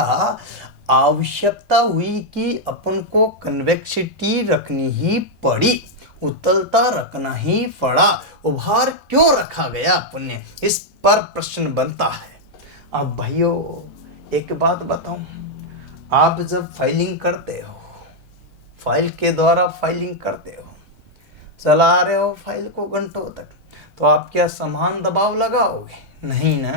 आवश्यकता हुई कि अपन को कन्वेक्सिटी रखनी ही पड़ी, उत्तलता रखना ही पड़ा, उभार क्यों रखा गया अपन ने, इस पर प्रश्न बनता है। अब भाइयों एक बात बताऊं, आप जब फाइलिंग करते हो, फाइल के द्वारा फाइलिंग करते हो, चला रहे हो फाइल को घंटों तक, तो आप क्या समान दबाव लगाओगे? नहीं ना।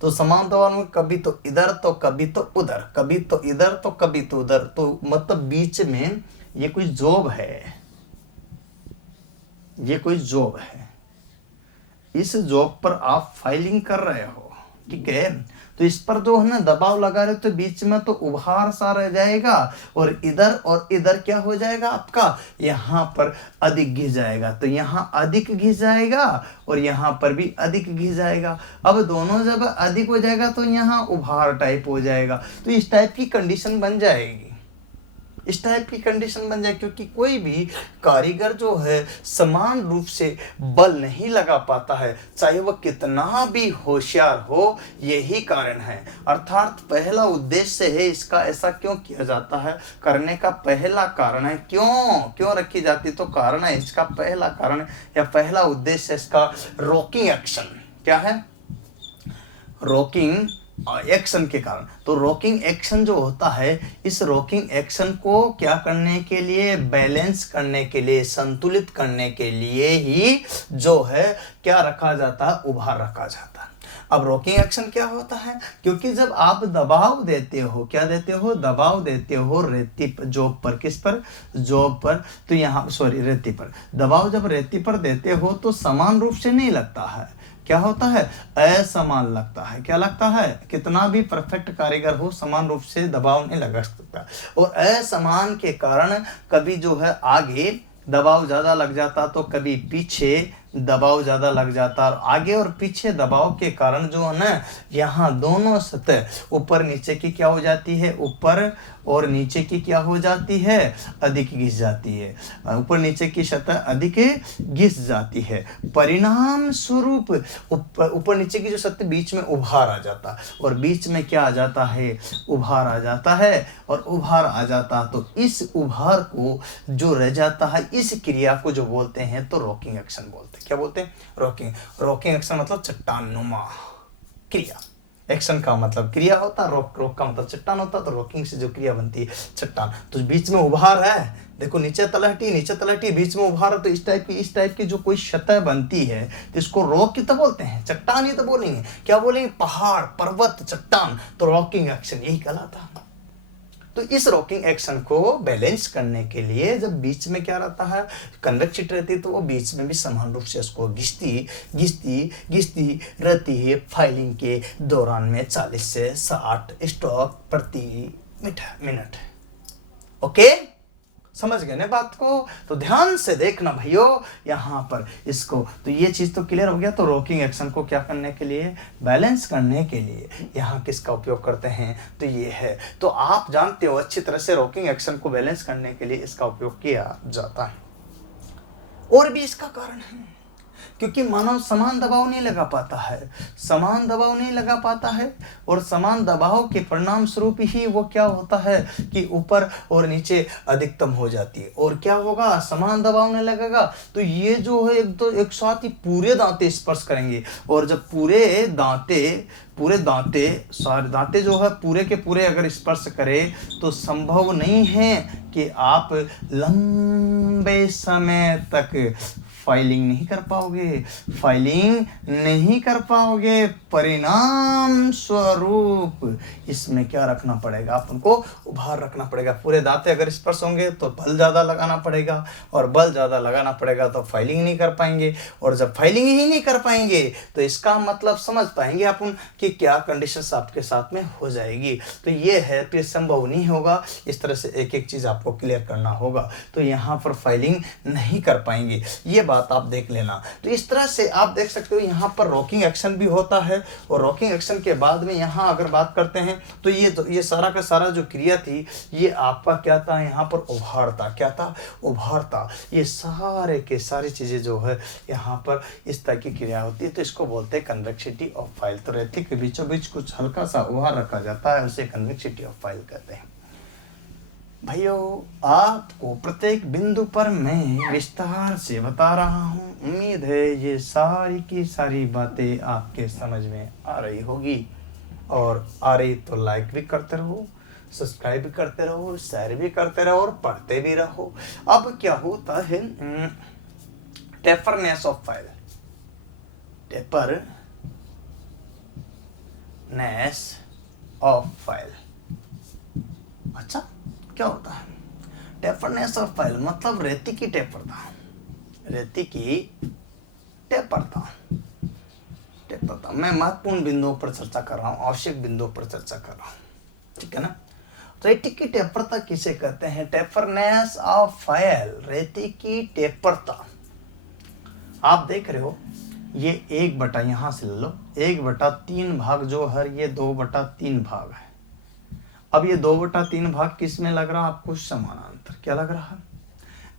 तो समान दबाव में कभी तो इधर तो कभी तो उधर, कभी तो इधर तो कभी तो उधर, तो मतलब बीच में ये कोई जॉब है, इस जॉब पर आप फाइलिंग कर रहे हो, ठीक है। तो इस पर जो है ना दबाव लगा रहे हो, तो बीच में तो उभार सा रह जाएगा, और इधर क्या हो जाएगा आपका, यहाँ पर अधिक घिस जाएगा। तो यहाँ अधिक घिस जाएगा और यहाँ पर भी अधिक घिस जाएगा। अब दोनों जब अधिक हो जाएगा तो यहाँ उभार टाइप हो जाएगा। तो इस टाइप की कंडीशन बन जाएगी, क्योंकि कोई भी कारीगर जो है समान रूप से बल नहीं लगा पाता है, चाहे वह कितना भी होशियार हो। यही कारण है, अर्थात पहला उद्देश्य है इसका। ऐसा क्यों किया जाता है, करने का पहला कारण है, क्यों रखी जाती, तो कारण है इसका पहला कारण या पहला उद्देश्य इसका रॉकिंग एक्शन। क्या है? रॉकिंग एक्शन के कारण। तो रॉकिंग एक्शन जो होता है, इस रॉकिंग एक्शन को क्या करने के लिए, बैलेंस करने के लिए, संतुलित करने के लिए ही जो है क्या रखा जाता है, उभार रखा जाता है। अब रॉकिंग एक्शन क्या होता है, क्योंकि जब आप दबाव देते हो, क्या देते हो, दबाव देते हो रेती पर, जॉब पर, किस पर, जॉब पर, तो यहाँ रेती पर दबाव जब रेती पर देते हो तो समान रूप से नहीं लगता है, क्या होता है, असमान लगता है। क्या लगता है, कितना भी परफेक्ट कारीगर हो समान रूप से दबाव नहीं लगा सकता, और असमान के कारण कभी जो है आगे दबाव ज़्यादा लग जाता तो कभी पीछे दबाव ज़्यादा लग जाता, और आगे और पीछे दबाव के कारण जो है ना, यहाँ दोनों सतह ऊपर नीचे की क्या हो जाती है, और नीचे की क्या हो जाती है, अधिक घिस जाती है, ऊपर नीचे की सतह अधिक घिस जाती है। परिणाम स्वरूप ऊपर नीचे की जो सतह बीच में उभार आ जाता, और बीच में क्या आ जाता है, उभार आ जाता है, और उभार आ जाता तो इस उभार को जो रह जाता है, इस क्रिया को जो बोलते हैं तो रॉकिंग एक्शन बोलते हैं। क्या बोलते हैं, रॉकिंग। रॉकिंग एक्शन मतलब चट्टान नुमा क्रिया। एक्शन का मतलब क्रिया होता है, रॉक का मतलब चट्टान होता है, तो रॉकिंग से जो क्रिया बनती है चट्टान। तो बीच में उभार है, देखो नीचे तलहटी बीच में उभार है, तो इस टाइप की जो कोई सतह बनती है तो इसको रॉक की तो बोलते हैं, चट्टान ही तो बोलेंगे। क्या बोलेंगे, पहाड़, पर्वत, चट्टान, तो रॉकिंग एक्शन यही कहलाता है। तो इस रॉकिंग एक्शन को बैलेंस करने के लिए जब बीच में क्या रहता है, कन्वेक्स रहती है, तो वो बीच में भी समान रूप से उसको घिसती रहती है। फाइलिंग के दौरान में 40 से 60 स्ट्रोक प्रति मिनट। ओके, समझ गए ना बात को। तो ध्यान से देखना भाइयों यहाँ पर इसको, तो ये चीज तो क्लियर हो गया। तो रॉकिंग एक्शन को क्या करने के लिए, बैलेंस करने के लिए यहाँ किसका उपयोग करते हैं, तो ये है। तो आप जानते हो अच्छी तरह से रॉकिंग एक्शन को बैलेंस करने के लिए इसका उपयोग किया जाता है। और भी इसका कारण है, क्योंकि मानव समान दबाव नहीं लगा पाता है, और समान दबाव के परिणाम स्वरूप ही वो क्या होता है कि ऊपर और नीचे अधिकतम हो जाती है। और क्या होगा, समान दबाव नहीं लगेगा तो ये जो है एक साथ ही पूरे दांते स्पर्श करेंगे, और जब पूरे दांते जो है पूरे के पूरे अगर स्पर्श करें तो संभव नहीं है कि आप लंबे समय तक फाइलिंग नहीं कर पाओगे। परिणाम स्वरूप इसमें क्या रखना पड़ेगा, आप उनको उभार रखना पड़ेगा। पूरे दांते अगर स्पर्श होंगे तो बल ज़्यादा लगाना पड़ेगा, और बल ज़्यादा लगाना पड़ेगा तो फाइलिंग नहीं कर पाएंगे, और जब फाइलिंग ही नहीं कर पाएंगे तो इसका मतलब समझ पाएंगे अपन कि क्या कंडीशंस आपके साथ में हो जाएगी। तो ये है, फिर संभव नहीं होगा। इस तरह से एक एक चीज़ आपको क्लियर करना होगा। तो यहाँ पर फाइलिंग नहीं कर पाएंगे, ये बात आप देख लेना। तो इस तरह से आप देख सकते हो यहाँ पर रॉकिंग एक्शन भी होता है, और रॉकिंग एक्शन के बाद में यहाँ अगर बात करते हैं तो ये सारा का सारा जो क्रिया थी ये आपका क्या था, यहाँ पर उभारता। क्या था, उभारता। ये सारे के सारी चीजें जो है यहाँ पर इस तरह की क्रिया होती है, तो इसको बोलते हैं कन्वेक्सिटी ऑफ फाइल। तो रेती के बीचों बीच कुछ हल्का सा उभार रखा जाता है, उसे कन्वेक्सिटी ऑफ फाइल कहते हैं। भाइयों, आपको प्रत्येक बिंदु पर मैं विस्तार से बता रहा हूँ। उम्मीद है ये सारी की सारी बातें आपके समझ में आ रही होगी, और आ रही तो लाइक भी करते रहो, सब्सक्राइब भी करते रहो, शेयर भी करते रहो, और पढ़ते भी रहो। अब क्या होता है, टेपरनेस ऑफ फाइल। टेपरनेस ऑफ फाइल, अच्छा क्या होता है, टेपरनेस ऑफ फाइल मतलब रेती की टेपरता। मैं महत्वपूर्ण बिंदुओं पर चर्चा कर रहा हूँ, आवश्यक बिंदुओं पर चर्चा कर रहा हूँ, ठीक है ना। रेती की टेपरता किसे कहते हैं, टेपरनेस ऑफ फाइल, रेती की टेपरता। आप देख रहे हो ये 1/, यहां से ले लो 1/3 भाग जो है, ये 2/3 भाग है। अब ये 2/3 भाग किस में लग रहा है आपको, समानांतर। क्या लग रहा है,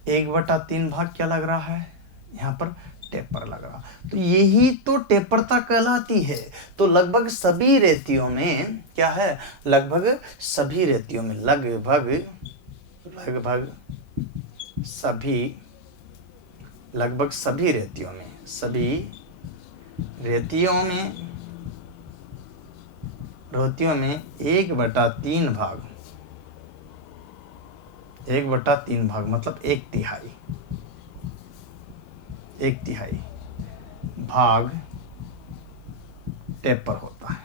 1/3 भाग क्या लग रहा है, यहाँ पर टेपर लग रहा। तो यही तो टेपरता कहलाती है। तो लगभग सभी रेतियों में क्या है, लगभग सभी रेतियों में सभी रेतियों में 1/3 भाग, 1/3 भाग मतलब 1/3 भाग टेपर होता है।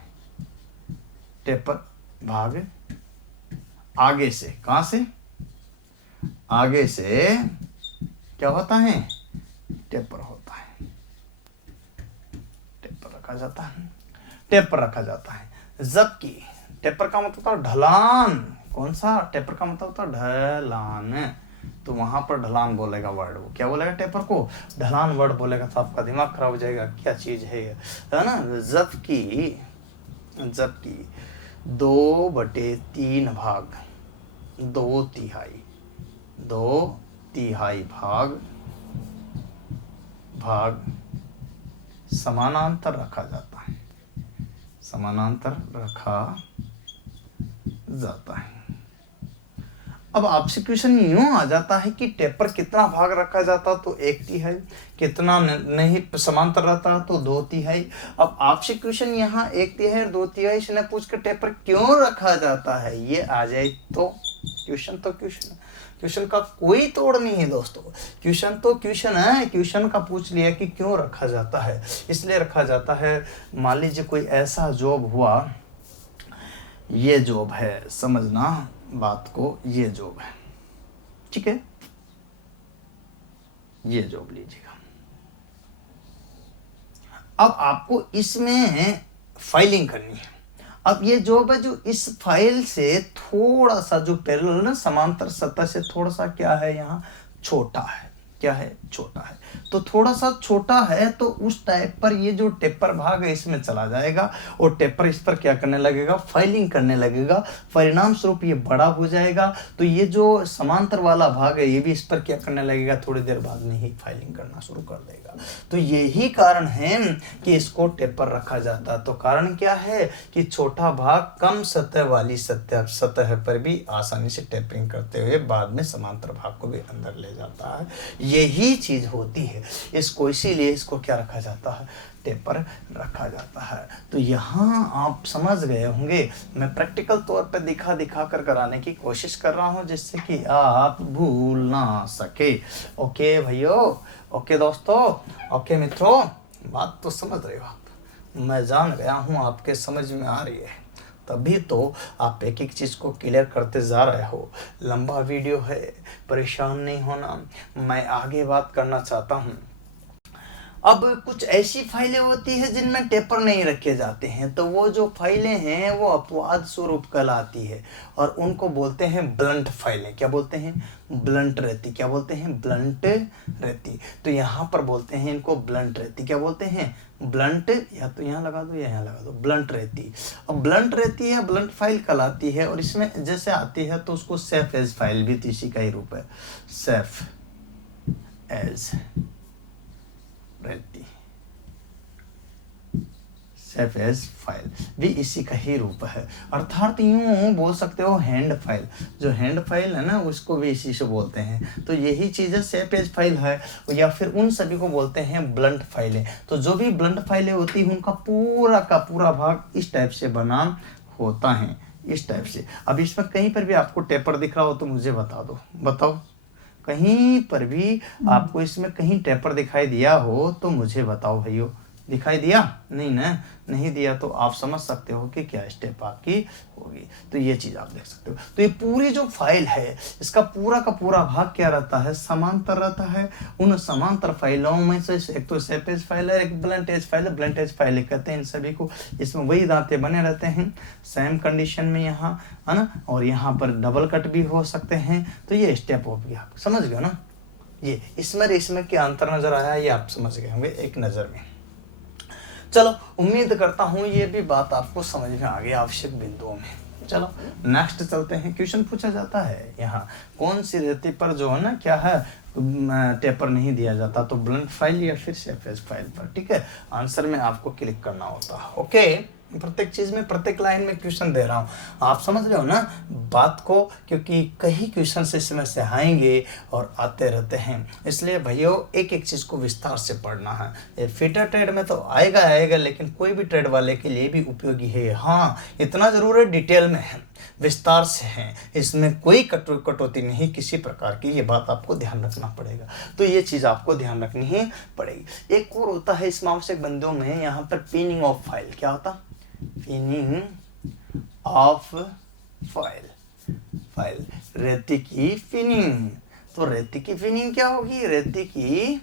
टेपर भाग आगे से, कहां से, आगे से क्या होता है, टेपर होता है, टेपर रखा जाता है। जबकि टेपर का मतलब होता है ढलान। कौन सा, टेपर का मतलब होता है ढलान। तो वहां पर ढलान बोलेगा वर्ड, वो क्या बोलेगा, टेपर को ढलान वर्ड बोलेगा, तो आपका दिमाग खराब हो जाएगा, क्या चीज है ये, है ना। जबकि 2/3 भाग दो तिहाई भाग समानांतर रखा जाता है, अब आपसे क्वेश्चन यूं आ जाता है कि टेपर कितना भाग रखा जाता तो 1/3, कितना नहीं समांतर रहता तो 2/3। अब आपसे क्वेश्चन यहाँ 1/3 और 2/3 से न पूछ कर टेपर क्यों रखा जाता है ये आ जाए तो क्वेश्चन का कोई तोड़ नहीं है दोस्तों। क्वेश्चन तो क्वेश्चन है, क्वेश्चन का पूछ लिया कि क्यों रखा जाता है। इसलिए रखा जाता है, मान लीजिए कोई ऐसा जॉब हुआ, ये जॉब है, समझना बात को, ये जॉब है, ठीक है, ये जॉब लीजिएगा। अब आपको इसमें फाइलिंग करनी है। अब ये जॉब है जो इस फाइल से थोड़ा सा जो पैरेलल ना समांतर सतह से थोड़ा सा क्या है यहाँ छोटा है, क्या है छोटा है, तो थोड़ा सा छोटा है तो उस टाइप पर ये जो टेपर भाग है इसमें चला जाएगा और टेपर इस पर क्या करने लगेगा, फाइलिंग करने लगेगा। परिणाम स्वरूप ये बड़ा हो जाएगा तो ये जो समांतर वाला भाग है ये भी इस पर क्या करने लगेगा, थोड़ी देर बाद में ही फाइलिंग करना शुरू कर देगा। तो यही कारण है कि इसको टेपर रखा जाता है। तो कारण क्या है कि छोटा भाग कम सतह वाली सतह पर भी आसानी से टेपरिंग करते हुए बाद में समांतर भाग को भी अंदर ले जाता है। यही चीज होती है इसको, इसीलिए इसको क्या रखा जाता है, टेपर रखा जाता है। तो यहाँ आप समझ गए होंगे। मैं प्रैक्टिकल तौर पर दिखा कर कराने की कोशिश कर रहा हूँ जिससे कि आप भूल ना सके। ओके भाइयों, ओके दोस्तों, ओके मित्रों, बात तो समझ रहे हो आप, मैं जान गया हूँ आपके समझ में आ रही है, तभी तो आप एक एक चीज़ को क्लियर करते जा रहे हो। लंबा वीडियो है, परेशान नहीं होना, मैं आगे बात करना चाहता हूँ। अब कुछ ऐसी फाइलें होती है जिनमें टेपर नहीं रखे जाते हैं, तो वो जो फाइलें हैं वो अपवाद स्वरूप कहलाती है और उनको बोलते हैं ब्लंट फाइलें। क्या बोलते हैं, ब्लंट रहती। क्या बोलते हैं, ब्लंट रहती। तो यहाँ पर बोलते हैं इनको ब्लंट रहती। क्या बोलते हैं, ब्लंट, या तो यहाँ लगा दो या यहाँ लगा दो, ब्लंट रहती। अब ब्लंट रहती है, ब्लंट फाइल कहलाती है और इसमें जैसे आती है तो उसको सेफ एज फाइल भी इसी का ही रूप है, सेफ एज रहती, सेफ एज फाइल भी इसी का ही रूप है। अर्थात यूं बोल सकते हो हैंड फाइल, जो हैंड फाइल है ना उसको भी इसी से बोलते हैं। तो यही चीज़ है सेफ एज फाइल है, या फिर उन सभी को बोलते हैं ब्लंट फाइलें। तो जो भी ब्लंट फाइलें होती हैं उनका पूरा का पूरा भाग इस टाइप से बना होता है, इस टाइप से। अब इसमें कहीं पर भी आपको टेपर दिख रहा हो तो मुझे बता दो, बताओ, कहीं पर भी आपको इसमें कहीं टेपर दिखाई दिया हो तो मुझे बताओ भाइयों। दिखाई दिया नहीं ना, नहीं दिया तो आप समझ सकते हो कि क्या स्टेप आपकी होगी। तो ये चीज़ आप देख सकते हो। तो ये पूरी जो फाइल है इसका पूरा का पूरा भाग क्या रहता है, समांतर रहता है। उन समांतर फाइलों में से एक तो सेफ एज फाइल है, एक ब्लंट एज फाइल है। ब्लंट एज फाइल कहते हैं इन सभी को। इसमें वही दांते बने रहते हैं सेम कंडीशन में यहाँ, है ना, और यहाँ पर डबल कट भी हो सकते हैं। तो ये स्टेप हो गया, आप समझ गए ना। ये इसमें क्या अंतर नजर आया ये आप समझ गए होंगे एक नज़र में। चलो, उम्मीद करता हूँ ये भी बात आपको समझ में आ गई आवश्यक बिंदुओं में। चलो नेक्स्ट चलते हैं। क्वेश्चन पूछा जाता है यहाँ कौन सी रेती पर जो है ना क्या है टेपर नहीं दिया जाता, तो ब्लंट फाइल या फिर सेफ एज फाइल पर। ठीक है, आंसर में आपको क्लिक करना होता है। ओके, प्रत्येक चीज में प्रत्येक लाइन में क्वेश्चन दे रहा हूँ, आप समझ रहे हो ना बात को, क्योंकि कई क्वेश्चन इसमें से आएंगे और आते रहते हैं। इसलिए भैया एक एक चीज को विस्तार से पढ़ना है। ये फिटर ट्रेड में तो आएगा, लेकिन कोई भी ट्रेड वाले के लिए भी उपयोगी है। हाँ, इतना जरूर है, डिटेल में है, विस्तार से है, इसमें कोई कटौती नहीं किसी प्रकार की। ये बात आपको ध्यान रखना पड़ेगा। तो ये चीज़ आपको ध्यान रखनी ही पड़ेगी। एक और होता है इसमें आवश्यक बंदों में, यहाँ पर पिनिंग ऑफ फाइल। क्या होता, पिनिंग ऑफ फाइल, रेती की पिनिंग। तो रेती की पिनिंग क्या होगी, रेती की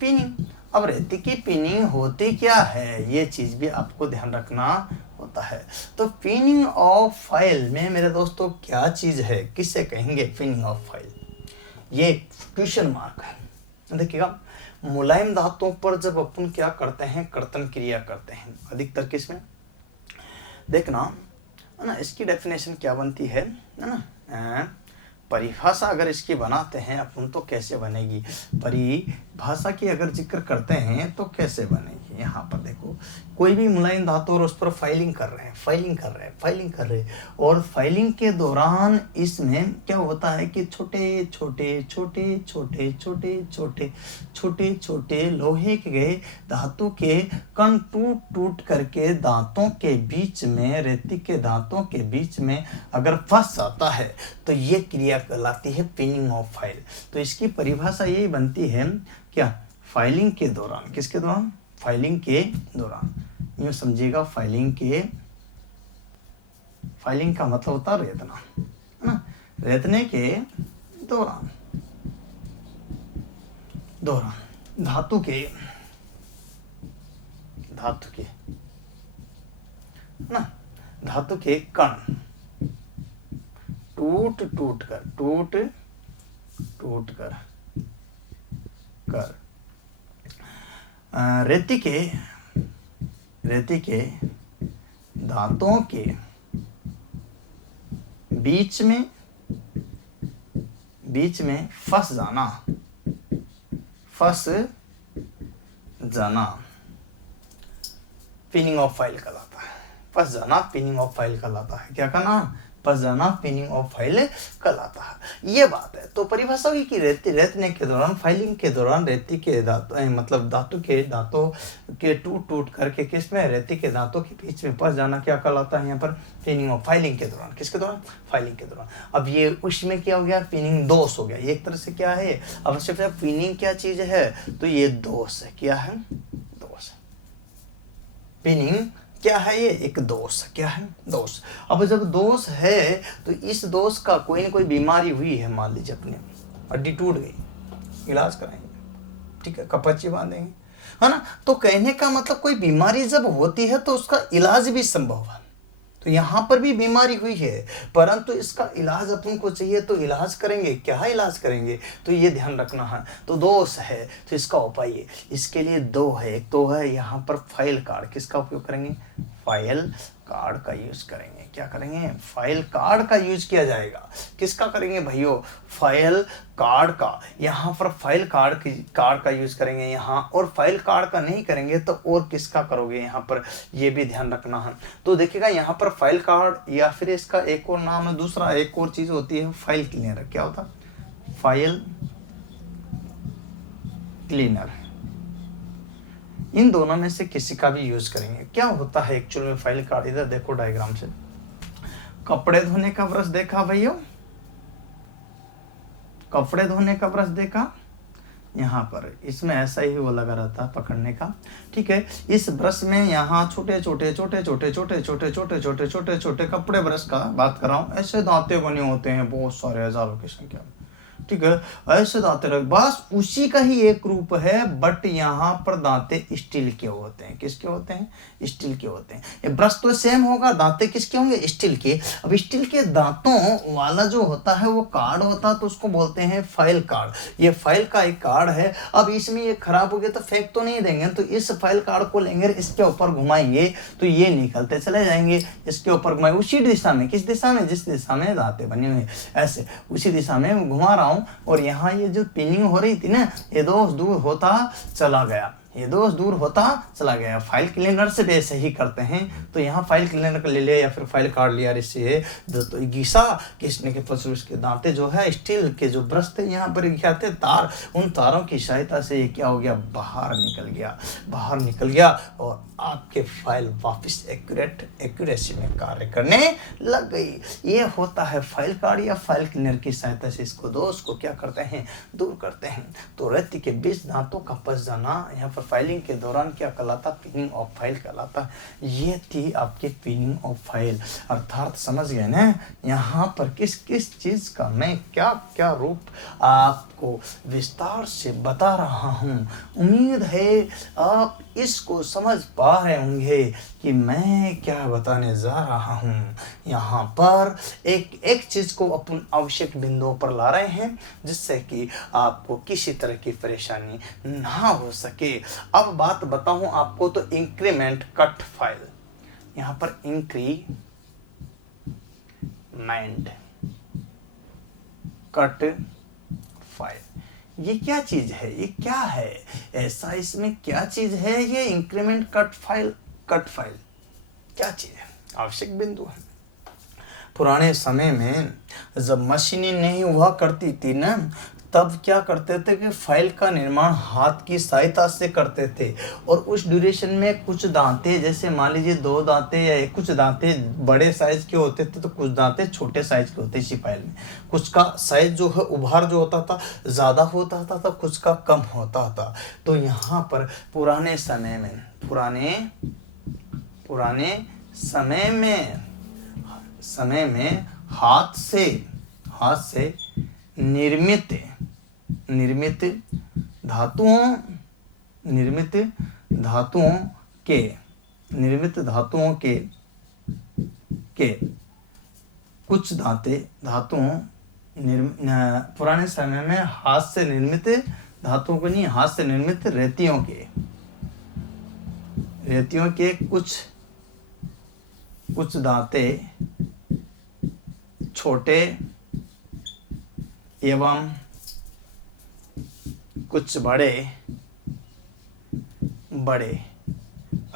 पिनिंग। अब रेती की पिनिंग होती क्या है ये चीज भी आपको ध्यान रखना होता है। तो पिनिंग ऑफ फाइल में मेरे दोस्तों क्या चीज है, किसे कहेंगे पिनिंग ऑफ फाइल, ये क्वेश्चन मार्क है। देखिएगा, मुलायम धातुओं पर जब अपन क्या करते हैं, कर्तन क्रिया करते हैं, अधिकतर किसमें देखना है ना, इसकी डेफिनेशन क्या बनती है ना, परिभाषा अगर इसकी बनाते हैं अपन तो कैसे बनेगी, परिभाषा की अगर जिक्र करते हैं तो कैसे बनेगी। यहाँ पर देखो कोई भी मुलायम धातु और उस पर फाइलिंग कर रहे हैं और फाइलिंग के दौरान इसमें क्या होता है कि छोटे छोटे लोहे के धातु के कण टूट करके दांतों के बीच में, रेती के दांतों के बीच में अगर फंस जाता है तो ये क्रिया कहलाती है पिनिंग ऑफ फाइल। तो इसकी परिभाषा यही बनती है क्या, फाइलिंग के दौरान, किसके दौरान, फाइलिंग के दौरान, यूं समझिएगा फाइलिंग का मतलब होता है रेतना, है ना, रेतने के दौरान धातु के ना, धातु के कण टूट कर रेती के दांतों के बीच में फंस जाना पिनिंग ऑफ फाइल कहलाता है। फंस जाना पिनिंग ऑफ फाइल कहलाता है। क्या कहना, फंस जाना पिनिंग ऑफ फाइल कहलाता है। ये बात है। तो परिभाषा हुई कि रेतने के दौरान, फाइलिंग के दौरान रेती के दांतों मतलब धातु के दांतों के टूट करके किसमें, रेती के दांतों के बीच में फंस जाना क्या कहलाता है यहाँ पर, पिनिंग ऑफ फाइलिंग के दौरान। किसके दौरान, फाइलिंग के दौरान। अब ये उसमें क्या हो गया, पिनिंग दोष हो गया। ये एक तरह से क्या है, अब सिर्फ पिनिंग क्या चीज है, तो ये दोष है। क्या है, दोष। पिनिंग क्या है, ये एक दोष। क्या है, दोष। अब जब दोष है तो इस दोष का कोई ना कोई बीमारी हुई है, मान लीजिए अपने हड्डी टूट गई, इलाज कराएंगे, ठीक है, कपच्ची बांधेंगे, है ना। तो कहने का मतलब कोई बीमारी जब होती है तो उसका इलाज भी संभव है। तो यहाँ पर भी बीमारी हुई है, परंतु इसका इलाज अपन को चाहिए तो इलाज करेंगे। क्या इलाज करेंगे, तो ये ध्यान रखना है। तो दोष है तो इसका उपाय है, इसके लिए दो है। एक तो है यहाँ पर फाइल कार्ड, किसका उपयोग करेंगे, फाइल कार्ड का यूज करेंगे। क्या करेंगे, फाइल कार्ड का यूज किया जाएगा। किसका करेंगे भाइयों, फाइल कार्ड का। यहाँ पर फाइल कार्ड का यूज करेंगे यहाँ, और फाइल कार्ड का नहीं करेंगे तो और किसका करोगे यहाँ पर, ये भी ध्यान रखना है। तो देखिएगा यहाँ पर फाइल कार्ड या फिर इसका एक और नाम है, दूसरा एक और चीज होती है फाइल क्लीनर। क्या होता, फाइल क्लीनर। इन दोनों में से किसी का भी यूज करेंगे। क्या होता है एक्चुअल में फाइल कार्ड, इधर देखो डायग्राम से, कपड़े धोने का ब्रश देखा भाइयों, कपड़े धोने का ब्रश देखा, यहाँ पर इसमें ऐसा ही वो लगा रहता है पकड़ने का, ठीक है। इस ब्रश में यहाँ छोटे छोटे कपड़े ब्रश का बात कर रहा हूँ, ऐसे दांते बने होते हैं बहुत सारे, हजारों की संख्या में, ठीक है। ऐसे दांते रख, बस उसी का ही एक रूप है, बट यहाँ पर दांते स्टील के होते हैं। किसके होते हैं, स्टील के होते हैं। ये ब्रश तो सेम होगा, दांते किसके होंगे, स्टील के। अब स्टील के दांतों वाला जो होता है वो कार्ड होता है, तो उसको बोलते हैं फाइल कार्ड। ये फाइल का एक कार्ड है। अब इसमें ये खराब हो गया तो फेंक तो नहीं देंगे, तो इस फाइल कार्ड को लेंगे, इसके ऊपर घुमाएंगे तो ये निकलते चले जाएंगे। इसके ऊपर घुमाए उसी दिशा में, किस दिशा में, जिस दिशा में दांते बने हुए, ऐसे उसी दिशा में घुमा रहा हूं। और यहाँ ये जो पिनिंग हो रही थी ना, ये दोष दूर होता चला गया, ये दोष दूर होता चला गया। फाइल क्लीनर से भी ऐसे ही करते हैं। तो यहाँ फाइल क्लीनर का ले लिया या फिर फाइल कार्ड लिया, इससे तो घिसा, घिसने के पश्चात उसके दांते जो है स्टील के जो ब्रश थे यहाँ पर क्या थे, तार, उन तारों की सहायता से ये क्या हो गया, बाहर निकल गया और आपके फाइल वापस एक्यूरेसी में कार्य करने लग गई। ये होता है फाइल कार्ड या फाइल क्लीनर की सहायता से इसको दोष को क्या करते हैं, दूर करते हैं। तो रेती के बीच दांतों का फंस जाना यहाँ पर फाइलिंग के दौरान क्या कहलाता, पिनिंग ऑफ फाइल कहलाता। ये थी आपकी पिनिंग ऑफ फाइल। अर्थात समझ गए ना, यहाँ पर किस किस चीज का मैं क्या क्या रूप आपको विस्तार से बता रहा हूँ। उम्मीद है आप इसको समझ पा रहे होंगे कि मैं क्या बताने जा रहा हूँ। यहाँ पर एक एक चीज को अपन आवश्यक बिंदुओं पर ला रहे हैं, जिससे कि आपको किसी तरह की परेशानी ना हो सके। अब बात बताऊं आपको, तो इंक्रीमेंट कट फाइल, यहाँ पर इंक्रीमेंट कट फाइल। ये क्या चीज है, ये क्या है ऐसा, इसमें क्या चीज है ये इंक्रीमेंट कट फाइल क्या चीज है, आवश्यक बिंदु है। पुराने समय में जब मशीनें नहीं हुआ करती थी ना, तब क्या करते थे कि फाइल का निर्माण हाथ की सहायता से करते थे, और उस ड्यूरेशन में कुछ दांते, जैसे मान लीजिए 2 दांते या कुछ दांते बड़े साइज के होते थे, तो कुछ दांते छोटे साइज के होते इसी फाइल में। कुछ का साइज जो है उभार जो होता था ज़्यादा होता था, तो कुछ का कम होता था। तो यहाँ पर पुराने समय में हाथ से निर्मित धातुओं के कुछ पुराने समय में हाथ से निर्मित धातुओं को नहीं, हाथ से निर्मित रेतियों के कुछ दांते छोटे एवं कुछ बड़े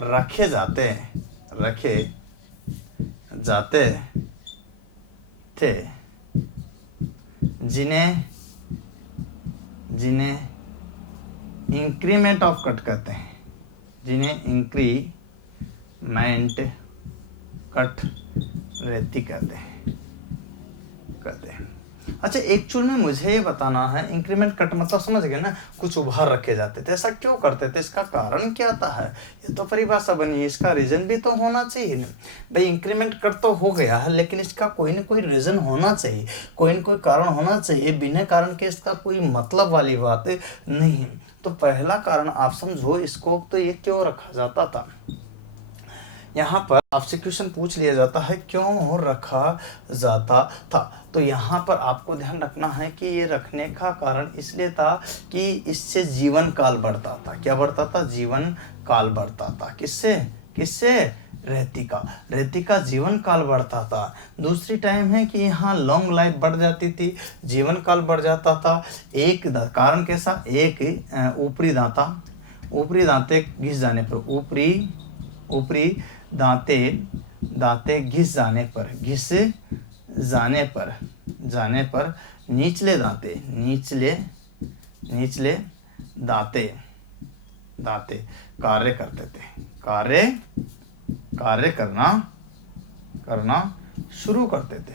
रखे जाते थे, जिन्हें इंक्रीमेंट ऑफ कट कहते हैं, जिन्हें इंक्रीमेंट कट रेती कहते हैं। अच्छा, एक्चुअल में मुझे ये बताना है, इंक्रीमेंट कट मतलब समझ गए ना, कुछ उभार रखे जाते थे। ऐसा क्यों करते थे, इसका कारण क्या था है, ये तो परिभाषा बनी है, इसका रीजन भी तो होना चाहिए ना भाई। इंक्रीमेंट कट तो हो गया है, लेकिन इसका कोई ना कोई रीजन होना चाहिए, कोई ना कोई कारण होना चाहिए। बिना कारण के इसका कोई मतलब वाली बात नहीं है। तो पहला कारण आप समझो इसको, तो ये क्यों रखा जाता था। यहाँ पर आपसे क्वेश्चन पूछ लिया जाता है क्यों रखा जाता था, तो यहाँ पर आपको ध्यान रखना है कि ये रखने का कारण इसलिए था कि इससे जीवन काल बढ़ता था। क्या बढ़ता था, जीवन काल बढ़ता था। किससे रेती का जीवन काल बढ़ता था। दूसरी टाइम है कि यहाँ लॉन्ग लाइफ बढ़ जाती थी, जीवन काल बढ़ जाता था। एक कारण कैसा, एक ऊपरी दांते घिस जाने पर, ऊपरी दांते घिस जाने पर निचले दांते कार्य करते थे, कार्य करना शुरू करते थे।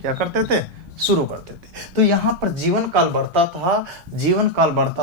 क्या करते थे, शुरू करते थे। तो यहाँ पर जीवन काल बढ़ता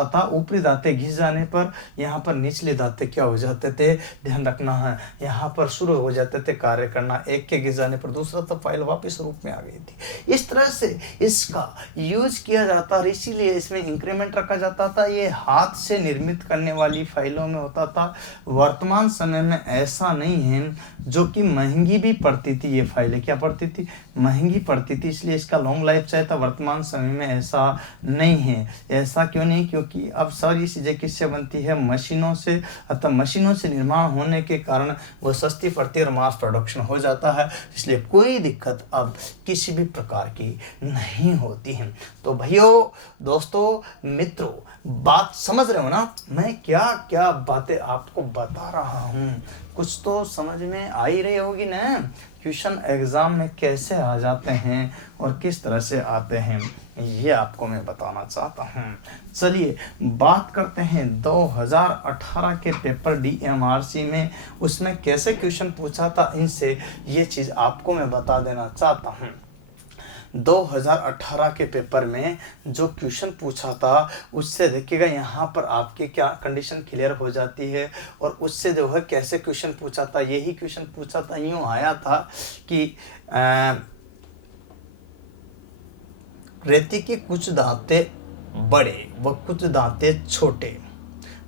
था। ऊपरी दांते घिस जाने पर यहाँ पर निचले दांते क्या हो जाते थे, ध्यान रखना है, यहाँ पर शुरू हो जाते थे कार्य करना। एक के घिस जाने पर दूसरा तो फाइल वापस रूप में आ गई थी। इस तरह से इसका यूज किया जाता और इसीलिए इसमें इंक्रीमेंट रखा जाता था। ये हाथ से निर्मित करने वाली फाइलों में होता था। वर्तमान समय में ऐसा नहीं है, जो कि महंगी भी पड़ती थी। ये फाइलें क्या पड़ती थी, महंगी पड़ती थी, इसलिए इसका लॉन्ग लाइफ चाहे था। वर्तमान समय में ऐसा नहीं है। ऐसा क्यों नहीं, क्योंकि अब सारी चीजें किससे बनती है, मशीनों से। अतः मशीनों से निर्माण होने के कारण वो सस्ती पड़ती है और मास प्रोडक्शन हो जाता है, इसलिए कोई दिक्कत अब किसी भी प्रकार की नहीं होती है। तो भाइयों, दोस्तों, मित्रों, बात समझ रहे हो ना, मैं क्या क्या बातें आपको बता रहा हूँ। कुछ तो समझ में आ ही रही होगी ना, क्वेश्चन एग्जाम में कैसे आ जाते हैं और किस तरह से आते हैं, ये आपको मैं बताना चाहता हूँ। चलिए बात करते हैं 2018 के पेपर DMRC में, उसमें कैसे क्वेश्चन पूछा था, इनसे ये चीज़ आपको मैं बता देना चाहता हूँ। 2018 के पेपर में जो क्वेश्चन पूछा था, उससे देखिएगा यहाँ पर आपके क्या कंडीशन क्लियर हो जाती है। और उससे जो है कैसे क्वेश्चन पूछा था, यही क्वेश्चन पूछा था, यूँ आया था कि रेती के कुछ दांते बड़े व कुछ दांते छोटे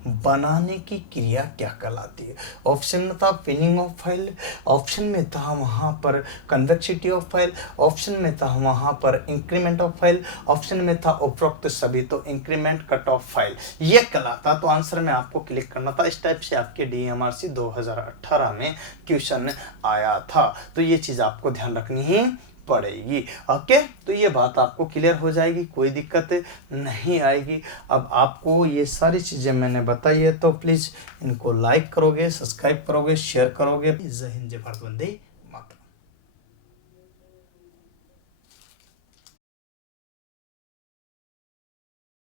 बनाने की क्रिया क्या कहलाती है। ऑप्शन में था फिनिंग ऑफ फाइल, ऑप्शन में था वहाँ पर कन्वेक्सिटी ऑफ फाइल, ऑप्शन में था वहाँ पर इंक्रीमेंट ऑफ फाइल, ऑप्शन में था उपरोक्त सभी। तो इंक्रीमेंट कट ऑफ फाइल ये कहलाता। तो आंसर में आपको क्लिक करना था। इस टाइप से आपके DMRC 2018 में क्वेश्चन आया था। तो ये चीज़ आपको ध्यान रखनी ही पड़ेगी। ओके, तो ये बात आपको क्लियर हो जाएगी, कोई दिक्कत नहीं आएगी। अब आपको ये सारी चीज़ें मैंने बताई है, तो प्लीज़ इनको लाइक करोगे, सब्सक्राइब करोगे, शेयर करोगे। जय हिंद, जय भारत, वंदे